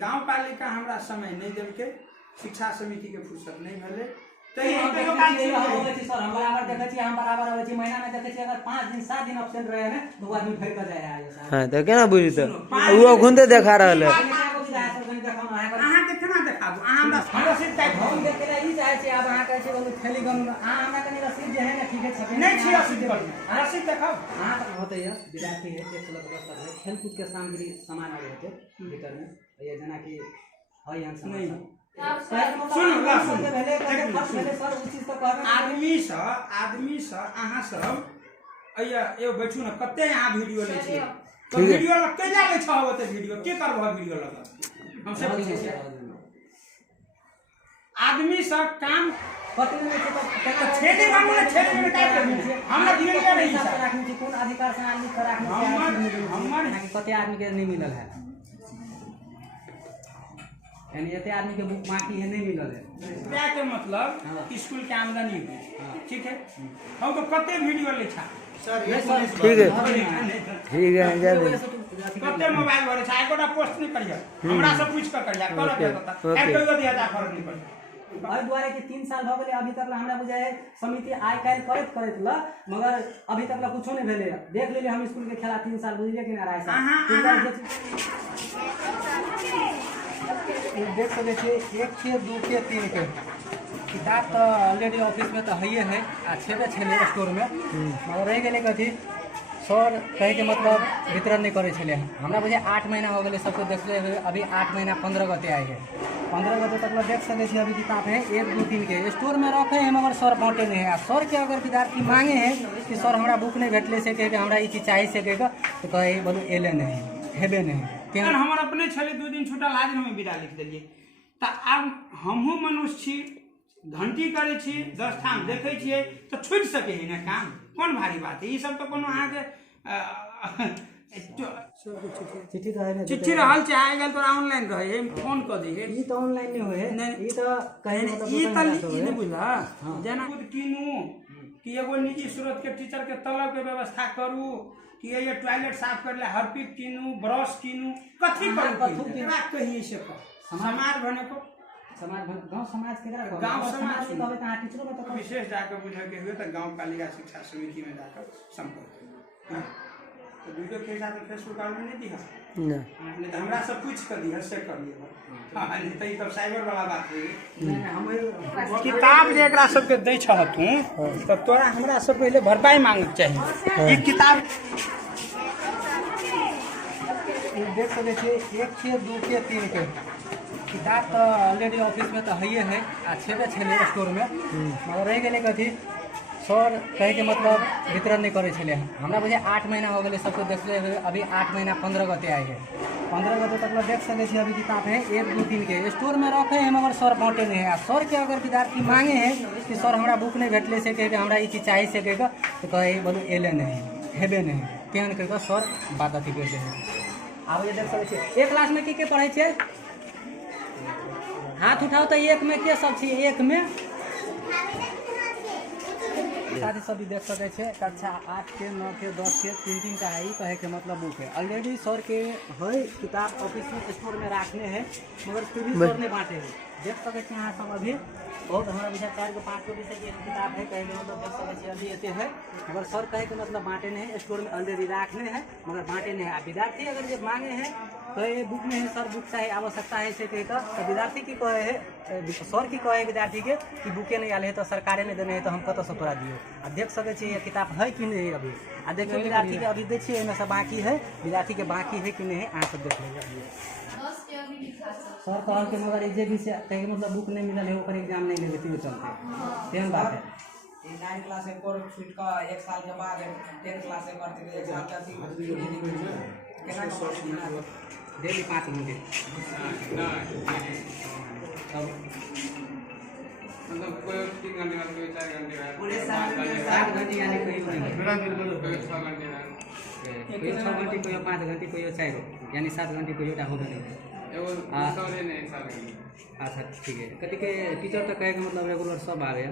गाँव पालिका हमरा समय नहीं देलके, शिक्षा समिति के फुर्सत नहीं भेले। सर हम बराबर देखे छी, हम बराबर आवे छी, महीना में देखे छी अगर 5 दिन 7 दिन एब्सेंट रहे ने तो वो आदमी फेर कर जाए है सर। हां त केना बुझी त वो घुंदे देखा रहल है। अहाँ के केना देखाबू? अहाँ हमरा रसीद टाइप हम देखे ला ई चाहे छी, अब अहाँ कहै छी बोले खेली गन अहाँ हमरा कनी रसीद जे है ना ठीक है छपे नहीं छी रसीद कर रसीद देखाओ। अहाँ तक होते है विद्यार्थी है एक लग व्यवस्था है, खेल कूद के सामग्री सामान आ होते भीतर में ये जना कि है हम नहीं आदमी से अहाँ सब अइया एगो बैठू न, कते अहाँ वीडियो लै छी तो वीडियो ल के जा लै छ ओते वीडियो के करबह वीडियो लगा हम से पूछे छी। आदमी सब काम कते में छेड़ी मामले छेड़ी में टाइप कर हमरा दिए नहीं है राखनी छी, कोन अधिकार से आदमी के राखनी छी, हमर कते आदमी के नहीं मिलल है, यानी एते आदमी के बुक बाकी है नहीं मिलल है। क्या के मतलब स्कूल के आमदनी हुई, ठीक है हम तो कते वीडियो ले छा सर ठीक है जा दे कते मोबाइल भरे छा एकोटा पोस्ट नहीं करिया, हमरा से पूछ कर करिया कर के बता एक कहियो दिया जा फर्क नहीं पड़े। और द्वारे कि 3 साल भ गेले अभी तक हमरा बुझाए समिति आय काल करत ल मगर अभी तक कुछो नहीं भेले। देख लेले हम स्कूल के खेला 3 साल बुझलिए कि ना राय साहब देख सके छे 1 के 2 के 3 के किताब तो ऑलरेडी ऑफिस में तो है आ छेबे छले स्टोर में, मगर रह गेले कथी सर कहे के मतलब वितरण नहीं करे छले। हमरा बुझे 8 महीना हो गए सबको देखले हुए, अभी 8 महीना 15 गते आए है, 15 गते तक देख सके छी अभी किताब है 1 2 3 के स्टोर में रखे हैं मगर सर बांटे नहीं है। सर के अगर विद्यार्थी मांगे हैं कि सर हमरा बुक नहीं भेटले से कहे हमरा ई चीज चाहिए से कहे तो कहे बोलो एले नहीं हेबे नहीं केन हमर अपने छले 2 दिन छुट्टा लाज में विदा लिख देलिए त अब हमहु मनुष्य छी, घंटी करे छी 10 ठाम देखे छिए तो छूट सके है ना काम, कौन भारी बात है। ई सब तो कोनो अहाँ के चिट्ठी रहल छै आइ गेल तो ऑनलाइन रहे फोन क दी है, ई तो ऑनलाइन नहीं होए ई तो कहे मतलब ई नहीं बुझला जना खुद कीनू कि एगो निजी स्रोत के टीचर के तलब के व्यवस्था करू कि ये टॉयलेट साफ कर ले हार्पिक कीनू ब्रश कीनू कथी करू कहिए से समाज बने को समाज गांव समाज के गांव समाज कहबे कहां टीचरों में तो विशेष जाकर बुझे के हुए तो गांव पालिका शिक्षा समिति में जाकर संपर्क तो वीडियो के साथ फेसबुक आउट में नहीं दिया ना नहीं तो हमरा सब पूछ कर दिया से कर लिए हां नहीं तो ई तो साइबर वाला बात है। हम किताब जे एकरा सब के दै छ तू तो तोरा हमरा सब पहले भरपाई मांगे चाहिए। ई किताब देख सके छे 1 के 2 के 3 के किताब तो ऑलरेडी ऑफिस में तो है आ छेबे छले स्टोर में, मगर रह गेले कथी सर कहे के मतलब वितरण नहीं करे छले। हमरा बुझे 8 महीना हो गए सबको देखले हुए, अभी 8 महीना 15 गते आए है, 15 गते तक देख सके छी अभी किताब है 1 2 3 के स्टोर में रखे हैं मगर सर बांटे नहीं है। सर के अगर विद्यार्थी मांगे हैं कि सर हमरा बुक नहीं भेटले से कहे हमरा ई चीज चाहिए से कहे तो कहे बोलो एले नहीं हेबे नहीं केहन कहे सर बात अथी कर दे। आब ये देख सके छी एक क्लास में के पढ़े छे हाथ उठाओ तो 1 में के सब छी 1 में साथी सभी देख सके छे कक्षा 8 के 9 के 10 के 3 का है कहे के मतलब बुक है ऑलरेडी सर के है किताब ऑफिस में स्टोर में रखने हैं मगर फिर भी सर ने बांटे हैं। देख सके छे यहाँ सब अभी बहुत हमारा विषय 4 को 5 को भी से किताब है कहे के मतलब देख सके छे अभी ऐसे है मगर सर कहे के मतलब बांटे नहीं है, स्टोर में ऑलरेडी रखने हैं मगर बांटे नहीं है। विद्यार्थी अगर जब मांगे हैं तो ये बुक में है सर बुक चाहिए आवश्यकता है से कहे तो विद्यार्थी की कहे है सर की कहे विद्यार्थी के कि बुके नहीं आले है तो सरकारे नहीं देने है तो हम कत से तोरा दियो। आ देख सके छे ये किताब है कि नहीं है अभी आ देखिए विद्यार्थी के अभी देखिए एमे सब बाकी है विद्यार्थी के बाकी है कि नहीं है आप सब देख लीजिए। सर कहल के मगर जे भी से कहे मतलब बुक नहीं मिलल है ओकर एग्जाम नहीं लेबे तियो चलते केहन बात है। 9 क्लास एक और छूट का 1 साल के बाद 10 क्लास एक करते थे एग्जाम का केना डेली 5 घंटे मतलब कोई 3 घंटे का कोई 4 घंटे का पूरे 7 घंटे यानी कोई 6 घंटे कोई 6 घंटे कोई 5 घंटे कोई 4 यानी 7 घंटे कोई हो गए एगो सौरे नहीं 7 घंटे। अच्छा ठीक है कथी के टीचर तो कहे के मतलब रेगुलर सब आवे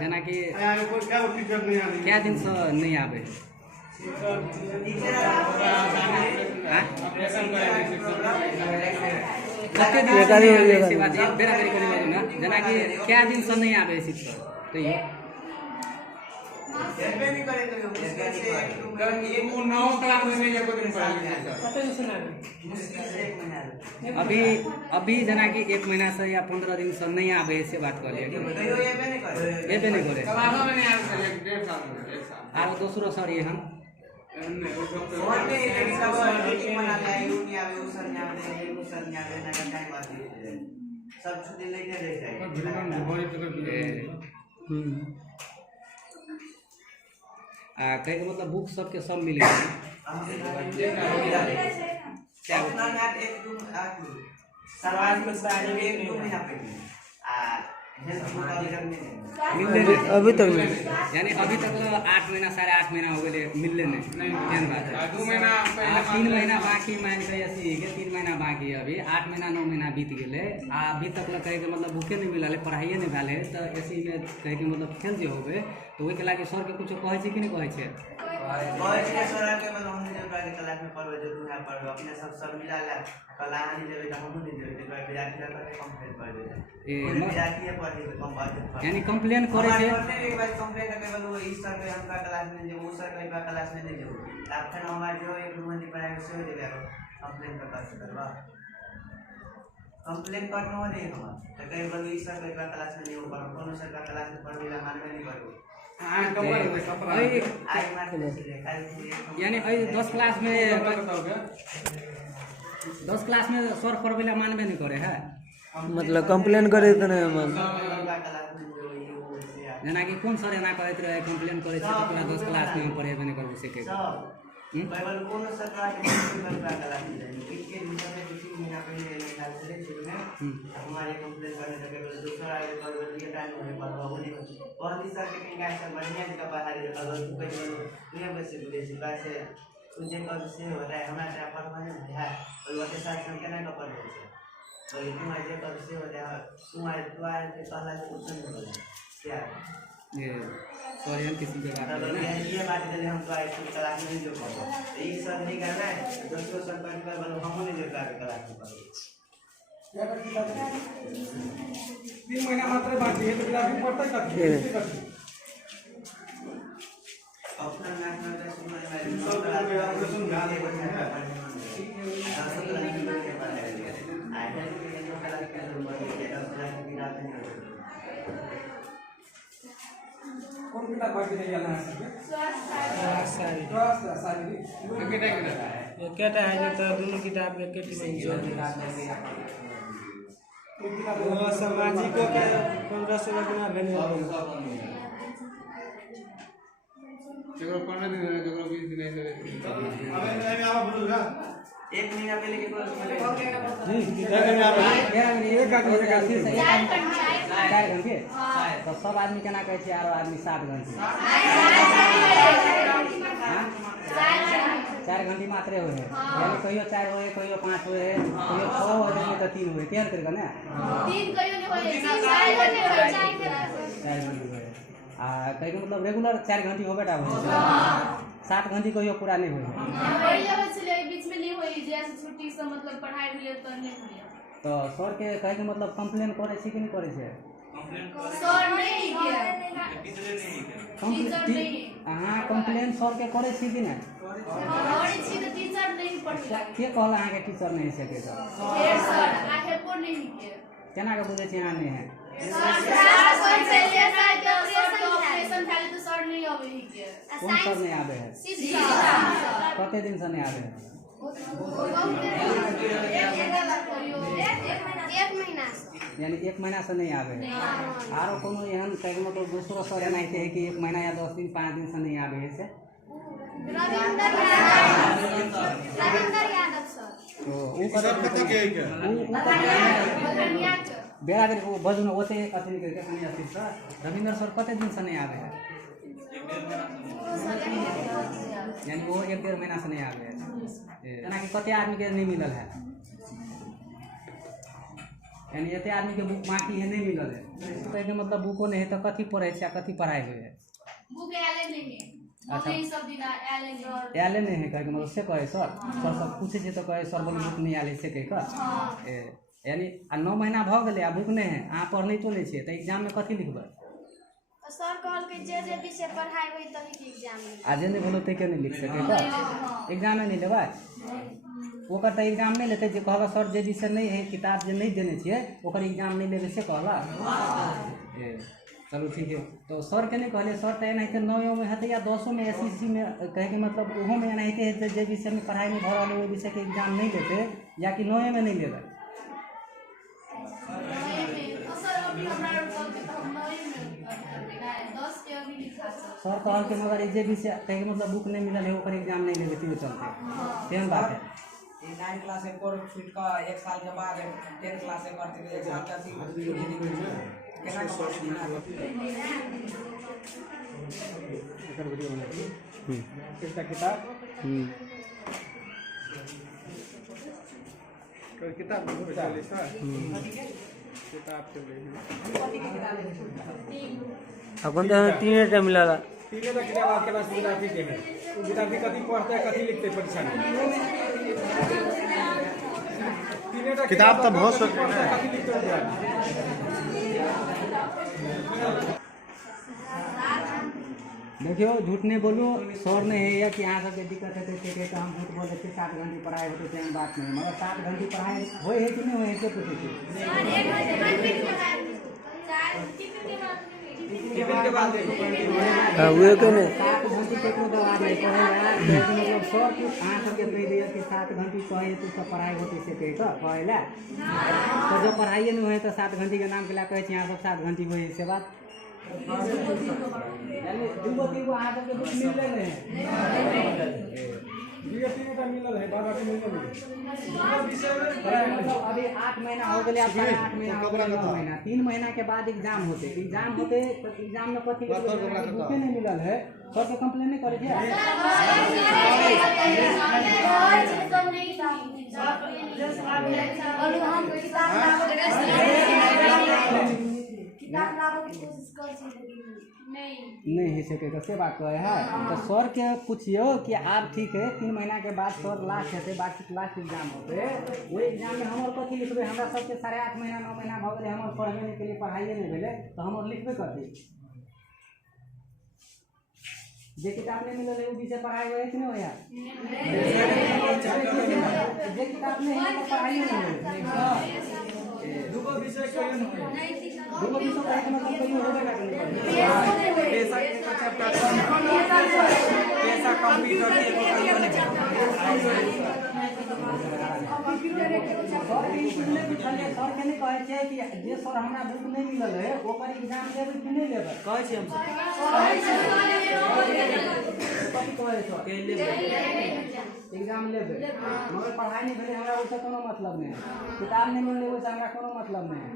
जना कि क्या दिन से नहीं आवे ऑपरेशन करेंगे कते दिन एक आदमी- से एक से बात एक बेरा बेरी करे बाजू ना जना कि क्या दिन से नहीं आवे शिक्षक तो ये वो 9 क्लास में नहीं एको दिन पढ़ाएंगे अभी जना कि 1 महीना से या 15 दिन से नहीं आवे से बात कर लिए ये पे नहीं करे क्लास में नहीं आ रहे 1.5 साल में 1 साल और दूसरो सर ये हम नहीं वो सब सब छुट्टी लेके रह जाए कहे के मतलब बुक सबके सब मिल गए अभी तक नहीं। यानी अभी तक 8 महीना 8.5 महीना हो गए मिलने नहीं केहन बात है 2 महीना पहले 3 महीना बाकी मान के ऐसी है 3 महीना बाकी है अभी 8 महीना 9 महीना बीत गए अभी तक कहे के मतलब बुके नहीं मिला पढ़ाइए नहीं भेल तो ऐसी में कहे के मतलब फेल जो हो गए तो वही के लागे सर के कुछ कहे कि नहीं कहे क्लास में पढ़ो जो तू यहाँ पढ़ो अपने सब मिला ला कला नहीं देवे तो हम नहीं देवे तो विद्यार्थी का कंप्लेंट कर देते विद्यार्थी है पढ़े तो कम बात यानी कंप्लेन करे छे एक बार कंप्लेंट करके बोलो इस सर के हमका क्लास में जो उस सर का क्लास में नहीं देव आप फिर हमारे जो एक रूम में पढ़ाई से हो देवे कंप्लेंट कर करवा कंप्लेंट करना हो नहीं हम तो कई बोलो इस सर का क्लास में नहीं हो पर कोनो सर का क्लास में पढ़ेला मानवे नहीं पढ़ो हां कपड़ा आई मार यानी 10 क्लास में 10 क्लास में सर पढ़वेला मानबे नहीं करे है मतलब कंप्लेन करे तो नहीं मन जना कि कौन सर एना करैत रहे कंप्लेन करे छै तो पूरा 10 क्लास में हम पढ़ेबे नहीं करबो से के बाइबल कोनो सरकार के क्लास में इसके भीतर में 2 महीना पहले निकाल से शुरू में हमारे कंप्लेंट करने लगे बोले दूसरा आगे पर ये टाइम में पढ़ाओ नहीं बहुत ही सर के कहीं का सर बढ़िया का पढ़ा रहे अगर तू कोई बोलो ये बस बोले से वैसे तुझे कब से हो रहा है हमारा क्या पढ़वाने है और वो के साथ में कहना का पढ़ रहे तो तुम्हारे जे कब से हो रहा है तुम्हारे द्वार के पहला से कुछ नहीं बोला क्या ये सॉरी हम किसी के बात कर ये बात के लिए हम तो आए क्लास में जो पढ़ो ये सर नहीं कर रहा है दोस्तों सर पर बोलो हम नहीं जो क्लास में पढ़ो 3 महीना मात्र बाकी है तो क्लास में पढ़ता ही अपना नेशनल टेस्ट में ऑपरेशन गाने बच्चे हैं कौन किताब बाकी नहीं आना है सारी कितना है तो दोनों किताब के वो सामाजिकों के 1500 गुना भेज जगह 15 दिन है जगह 20 दिन है एक महीना पहले के चार घंटे तो सब आदमी केना कहै छै आरो आदमी 7 घंटे 4 घंटे मात्रे होय है यानी कहियो 4 होय कहियो 5 होय कहियो 6 होय तो 3 होय केहन करके ना 3 कहियो नहीं होय 4 घंटे होय 4 घंटे होय आ कहियो मतलब रेगुलर 4 घंटे होबेटा होय 7 घंटे कहियो पूरा नहीं होय पहिले होय छले बीच में नहीं होय जैसे छुट्टी से मतलब पढ़ाई भेले तो नहीं होय तो सर के कहे के मतलब कंप्लेन करे छी कि नहीं करे छै सर नहीं किया अहाँ कंप्लेन सर के करे छी कि नहीं और छी तो टीचर नहीं पढ़ला के कहला अहाँ के टीचर नहीं सके तो फिर सर आके को नहीं किया केना के बुझे छी अहाँ नहीं है ऑपरेशन खाली तो सर नहीं आवे ही के कौन सर नहीं आवे है कते दिन से नहीं आवे है यानी 1 महीना से नहीं आवे है आरो कोनो एहन कहे मतलब दूसरो सर एना है कि 1 महीना या 10 दिन 5 दिन से नहीं आवे है से रविंदर यादव सर तो ऊ कते के बेरा बेर वो बजू न ओते अथि करके कनी अथि सर रविंदर सर कते दिन से नहीं आवे है यानी वो 1-1.5 महीना से नहीं आवे है एना कि कते आदमी के नहीं मिलल है यानी एते आदमी के बुक बाकी है नहीं मिलल है तो के मतलब बुको नहीं है तो कथि पढ़े छै कथि पढ़ाई होय है बुक आले नहीं अच्छा ई सब दिन आले नहीं आले नहीं है कहे मतलब से कहे सर सब पूछे छे तो कहे सर बोले बुक नहीं आले से कहे का यानी 9 महीना भ गेले आ बुक नहीं है अहाँ पढ़ तो नहीं छे तो एग्जाम में कथी लिखबै सर कहल के जे विषय पढ़ाई होई तही के एग्जाम में आज नहीं बोलो ते के नहीं लिख सके का एग्जाम में नहीं लेबै ओकर तो एग्जाम नहीं लेते जे कहला सर जे विषय नहीं है किताब जे नहीं देने छे ओकर एग्जाम नहीं लेबे से कहला चलो ठीक है तो सर के नहीं कहले सर तो एनाहिते 9 में हते या 10 में एसएससी में कहे के मतलब ओहो में एनाहिते है जे विषय में पढ़ाई नहीं भ रहल है विषय के एग्जाम नहीं लेते या कि 9 में नहीं लेबै सर अभी हमरा कल के तो हम 9 में 10 के अभी लिखा सर कहल के मगर जे विषय कहे के मतलब बुक नहीं मिलल है ओकर एग्जाम नहीं लेबे त्यो चलते सेम बात है ये 9 क्लास से कोर्स छूट का 1 साल के बाद 10 क्लास से करते थे 1 साल का केना इसका किताब किताब किताब अपन तो 3 टाइम मिला तीनों का किताब क्लास विद्यार्थी के है विद्यार्थी कथी पढ़ते हैं कथी लिखते परीक्षा में किताब तो बहुत सकते हैं कथी लिखते हैं देखियो झूठ नहीं बोलूँ सर नहीं है या कि यहाँ सबके दिक्कत है तो हम झूठ बोले थे 7 घंटे पढ़ाई होते थे बात नहीं मगर 7 घंटे पढ़ाई हो कि नहीं हो के पूछे हुए के नहीं 7 घंटे केकरो दवा नहीं कहे मतलब सर कि अहाँ सबके कह दिया कि 7 घंटे कहे तो सब पढ़ाई होते से कहे तो कहला तो जब पढ़ाई नहीं हुए तो 7 घंटे के नाम के ला कहे यहाँ सब 7 घंटे हुए से बात यानी 2-3 को अहाँ सबके बुक मिल रहे हैं बीएससी का मिलल है 12 के मिलल है अभी 8 महीना हो गए 8 महीना हो गए 9 महीना 3 महीना के बाद एग्जाम होते तो एग्जाम में कथी बुके नहीं मिलल है सर के कंप्लेन नहीं करे नहीं है सके से बात कहे है तो सर के पूछियो कि आप ठीक है 3 महीना के बाद सर लास्ट है बाकी लास्ट एग्जाम होते वो एग्जाम में हम कथी लिखबे हमरा सबके 8.5 महीना 9 महीना भ गए हम पढ़बे के लिए पढ़ाइए नहीं भेले तो हम लिखबे कथी जे किताब नहीं मिलल है वो विषय पढ़ाई होए कि नहीं होया जे किताब नहीं है पढ़ाई नहीं होए दूगो विषय के दूगो विषय का मतलब कहियो होबे ना करी पैसा कंप्यूटर सर के नहीं कहे छै कि जे सर हमरा बुक नहीं मिलल है ओकर एग्जाम लेबै कि नहीं लेबै कहे छै हम कथी कहे छै एग्जाम लेबै मगर पढ़ाई नहीं भेले हमरा ओसे कोनो मतलब नहीं किताब नहीं मिलले ओसे हमरा कोनो मतलब नहीं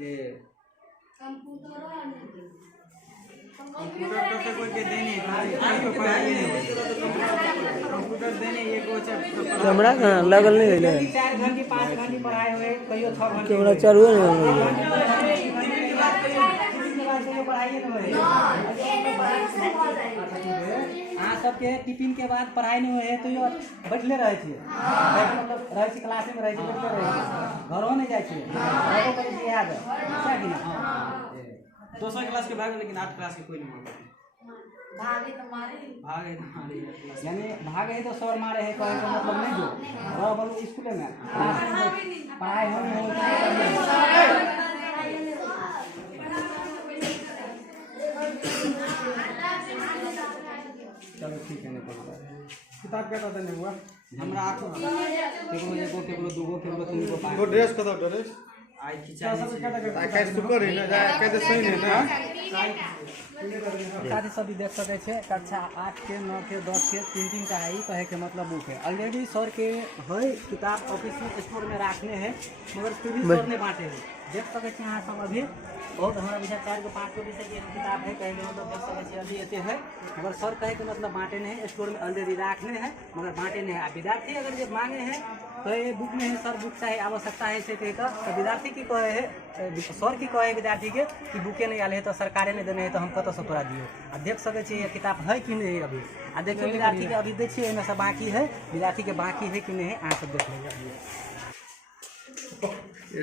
ये कंप्यूटर तो कोई के देने नहीं पढ़ाई नहीं कंप्यूटर देने एगो कैमरा कहाँ लगल नहीं है 4 घंटे 5 घंटे पढ़ाई हुए कहियो 6 घंटे कैमरा चालू है ना अहाँ सबके टिफिन के बाद पढ़ाई नहीं हुए तो यो बैठले रहे छियै मतलब रहे छी क्लास में रहे छी बैठले रहे छी घरो नहीं जाय छियै घरो पर याद है कि ना दूसरा क्लास के भाग लेकिन 8 क्लास के कोई नहीं भागे तो मारे यानी भागे तो सर मारे है कहे का मतलब नहीं जो रह बोलो स्कूल में पढ़ाई हो चलो ठीक है नहीं किताब क्या कहते नहीं हुआ हमरा आखो केकरो दूगो केकरो तीन गो पाँच वो ड्रेस कतो ड्रेस आई क्या सब क्या कहते हैं कैसे सुपर है ना कैसे सही है ना साथी सभी देख सके छे कक्षा 8 के 9 के 10 के 3 का है कहे के मतलब बुक है ऑलरेडी सर के है किताब ऑफिस में स्टोर में रखने हैं मगर फिर भी सर ने बांटे हैं देख सके छे यहाँ सब अभी बहुत हमारा विषय 4 को 5 को विषय की किताब है कहे मतलब देख सके छे अभी ऐसे है मगर सर कहे के मतलब बांटे नहीं स्टोर में ऑलरेडी रखने हैं मगर बांटे नहीं है विद्यार्थी अगर जब मांगे हैं तो ये बुक में है सर बुक चाहे आवश्यकता है से कह तो विद्यार्थी की कहे है सर की कहे विद्यार्थी के कि बुके नहीं आले है तो सरकारे नहीं देने है तो हम कत से तोरा दियो आ देख सके छी ये किताब है कि नहीं अभी आ देखिए विद्यार्थी के अभी देखिए इनमें से बाकी है विद्यार्थी के बाकी है कि नहीं है आप सब देख लीजिए।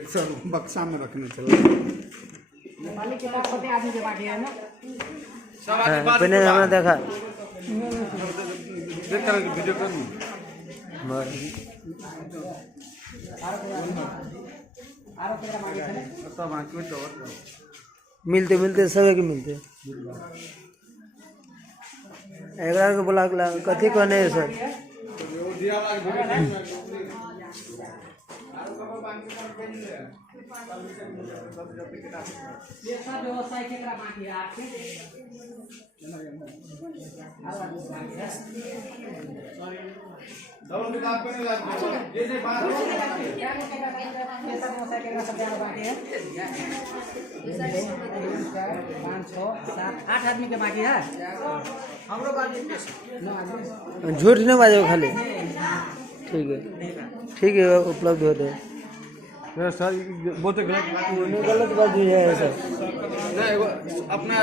100 बक्सा में रखने चलो नेपाली किताब कते आदमी के बाकी है ना पहले हमरा देखा देख कर वीडियो कर सब बाकी में तो मिलते मिलते सब के मिलते एकरा के बोला कथी कहने है सर ये सब व्यवसाय केकरा बाकी है आपके डबल किताब पे नहीं लगता ये से बात ये सब व्यवसाय केकरा सब जाना बाकी है 5 6 7 8 आदमी के बाकी है हमरो बाकी 9 आदमी झूठ नहीं बाजो खाली ठीक है उपलब्ध होते हैं मेरा सर बहुत गलत बात हुई है सर नहीं अपना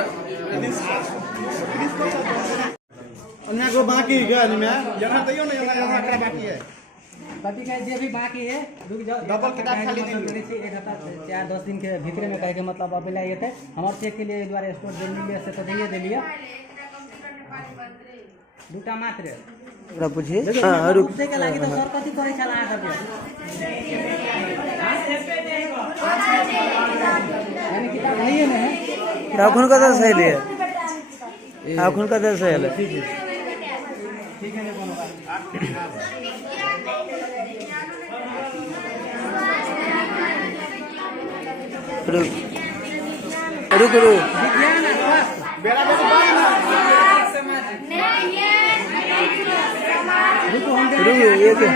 अन्य को बाकी है में यहाँ तो यो नहीं यहाँ का बाकी है बाकी का जे भी बाकी है रुक जाओ डबल किताब खाली दिन मेरे से 1 हफ्ता 4-10 दिन के भीतर में कहे के मतलब अब लाए थे हमारे चेक के लिए एक बार स्टोर दे लिए से तो दे दिया दूटा मात्र एकरा पूछिए हां रुक से के लागी तो सर कथि करे छला आ करके यानी किताब नहीं है ना अखुन का दस है लिए अखुन का दस है ठीक है कोनो बात रुक विज्ञान और स्वास्थ्य बेरा बेरा रुको हम ये क्या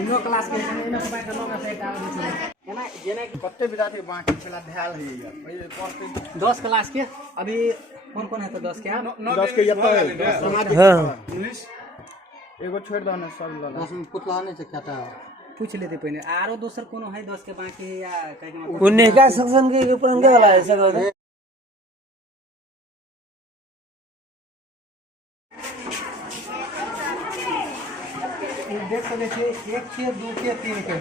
इनो क्लास के इनो सब का लोग से एक आदमी छे है ना जेने कत्ते विद्यार्थी बाकी छला ध्यान है यार पहले पढ़ते 10 क्लास के अभी कौन है तो 10 के 10 के यत्ता है सामाजिक हां 19 एगो छोड़ दो ना सब लगा 10 में पुतला नहीं चखता पूछ लेते पहले आरो दोसर कोनो है 10 के बाकी है या कहे के मतलब उन्हें का सेक्शन के ऊपर के वाला है सर देख सकते थे 1 के 2 के 3 के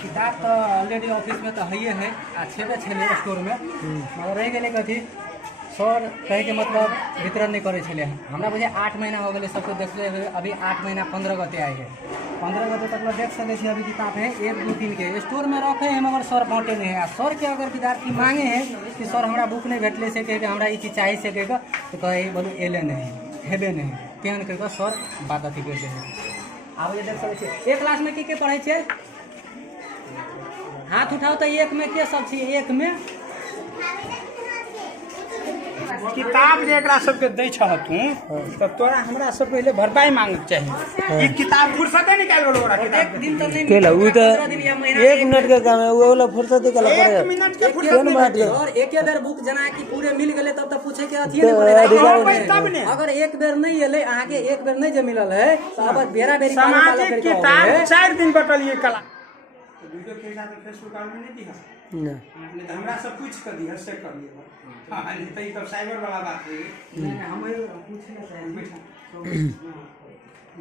किताब तो ऑलरेडी ऑफिस में तो है आ छेबे छले स्टोर में मगर रह गेले कथी सर कहे के मतलब वितरण नहीं करे छले हमरा बुझे 8 महीना हो गेले सबको देखले अभी 8 महीना 15 गते आए है 15 गते तक देख सकते छी अभी किताब है 1 2 3 के स्टोर में रखे हैं मगर सर बांटे नहीं है सर के अगर विद्यार्थी मांगे हैं कि सर हमरा बुक नहीं भेटले से कहे हमरा ई चीज चाहिए से कहे तो कहे बोलू एले नहीं हेबे नहीं केहन कह सर बात अथी कर दे आब ये देख सकते छी एक क्लास में के पढ़े छे हाथ उठाओ तो एक में के सब छी एक में किताब जे एकरा सबके दै छह तू त तोरा हमरा सब पहले भरपाई मांगे चाहिए ई किताब फुर्सते निकाल लो ओरा किताब एक दिन तो नहीं केला वो तो 15 दिन या महीना 1 मिनट का काम है वो वाला फुर्सत कला पड़े 1 मिनट के फुर्सत नहीं बात बैठे और एक बेर बुक जना कि पूरे मिल गेले तब तक पूछे के अथी नहीं पड़े तब ने अगर एक बेर नहीं एले अहाँ के एक बेर नहीं जे मिलल है तो अब बेरा बेरी सामाजिक किताब 4 दिन बटलिए कला वीडियो के साथ फेसबुक अकाउंट में नहीं दिखा ना आपने तो हमरा सब पूछ कर दिया से कर लिए हां नहीं तो ई तो साइबर वाला बात है नहीं हम पूछ ले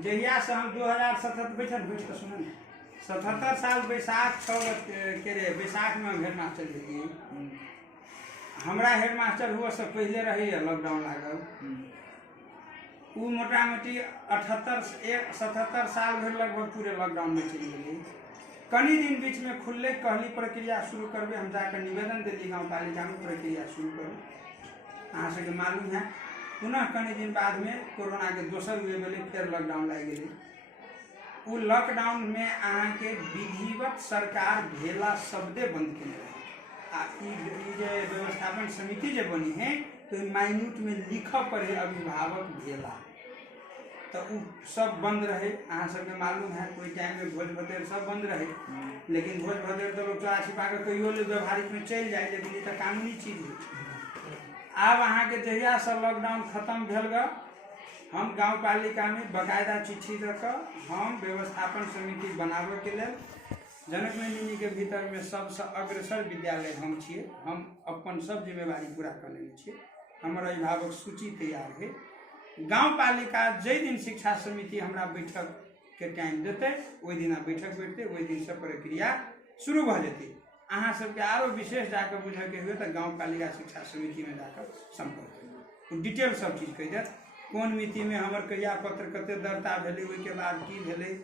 जहिया से हम 2077 बैठल बैठ के सुन 77 साल बैसाख 6 के रे बैसाख में हेडमास्टर गेलिए हमरा हेडमास्टर हुआ से पहले रही लॉकडाउन लागल उ मोटा मोटी 77 साल भर लगभग पूरे लॉकडाउन में चली गई कनी दिन बीच में खुलले कहली प्रक्रिया शुरू करबे हम जाकर निवेदन दिल्ली गाँव पालिका में प्रक्रिया शुरू करूँ अहाँ सबके मालूम है पुनः कनी दिन बाद में कोरोना के दोसर वेव एले फिर लॉकडाउन लग गई उ लॉकडाउन में अहाँ के विधिवत सरकार भेला शब्दे बंद केने रहे आ ई जे व्यवस्थापन समिति जे बनी है तो माइन्यूट में लिखऽ पड़े अभिभावक भेला तो उ सब बंद रहे अहाँ सबके मालूम है कोई टाइम में भोज भतेर सब बंद रहे लेकिन भोज भतेर तो लोग चोरा छिपा के कहियो ले व्यवहारिक में चल जाए लेकिन ये तो कानूनी चीज है अब अहाँ के जहिया से लॉकडाउन खत्म भेल ग हम गांव पालिका में बकायदा चिट्ठी दऽ कऽ हम व्यवस्थापन समिति बनाबे के लेल जनक नंदिनी के भीतर में सबसे अग्रसर विद्यालय हम छिए। हम अपन सब जिम्मेवारी पूरा कर लेने छिए। हमर अभिभावक सूची तैयार है। गांव पालिका जै दिन शिक्षा समिति हमरा बैठक के टाइम देते ओहि दिन बैठक बैठते ओहि दिन से प्रक्रिया शुरू भ जेतै। अहाँ सबके आरो विशेष जाकर बुझे के हुए तो गांव पालिका शिक्षा समिति में जाकर संपर्क करू। डिटेल सब चीज कह देत कौन मिति में हमर कहिया पत्र कते दर्ता भेलै ओहि के बाद की भेलै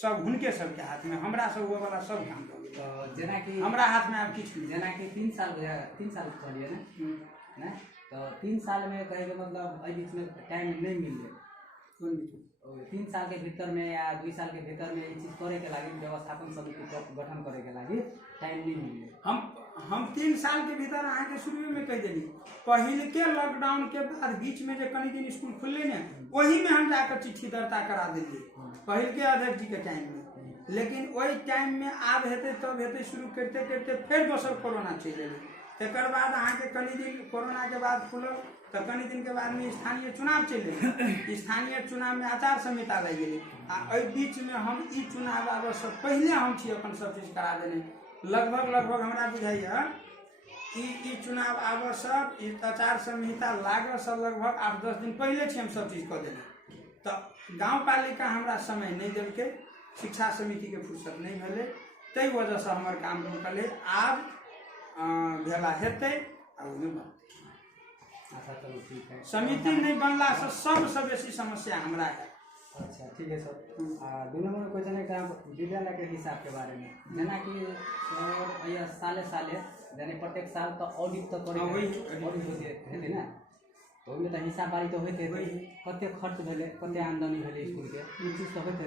सब हुनके सबके हाथ में। हमरा सब वो वाला सब काम भ गेलै। तो जेना कि हमरा हाथ में आब किछ नहीं। जेना कि 3 साल कहलिए ना तो 3 साल में कहे के मतलब एहि बीच में टाइम नहीं मिले। कौन बीच 3 साल के भीतर में या 2 साल के भीतर में ये चीज करे के लागी व्यवस्थापन समिति गठन करे के लागी टाइम नहीं मिले। हम 3 साल के भीतर अहाँ के शुरू में कह देली। पहले के लॉकडाउन के बाद बीच में जो कनी दिन स्कूल खुलले ने वही में हम जाकर चिट्ठी दर्ता करा दिल्ली पहले के अध्यक्ष जी के टाइम में। लेकिन वही टाइम में आब हेतै तब हेतै शुरू करते करते फिर दोसर कोरोना चलि एलै। तकर बाद अहाँ के कनी दिन कोरोना के बाद खुलल तो कनी दिन के बाद में स्थानीय चुनाव चले। स्थानीय चुनाव में आचार संहिता लग गई। आ बीच में हम ई चुनाव आबे से पहले हम छी अपन सब चीज करा देने। लगभग हमरा बुझाइए ई चुनाव आबे से आचार संहिता लागे से लगभग 8-10 दिन पहले छी हम सब चीज कऽ देने। तो गाँव पालिका हमरा समय नहीं देलकै। शिक्षा समिति के फुर्सत नहीं भेलै ताहि वजह से हमर काम रुकल है। आब भेला हेतै आ ओहिमे बनतै। अच्छा चलो ठीक है। समिति नहीं बनला से सबसे बेसी समस्या हमरा है। अच्छा ठीक है सर। दो नंबर क्वेश्चन है विद्यालय के हिसाब के बारे में। जेना कि साले यानी प्रत्येक साल तो ऑडिट तो करे ऑडिट होते ना तो ओहिमे तो हिसाब बारी तो होते कते खर्च भेले कते आमदनी भेले स्कूल के ई चीज तो होते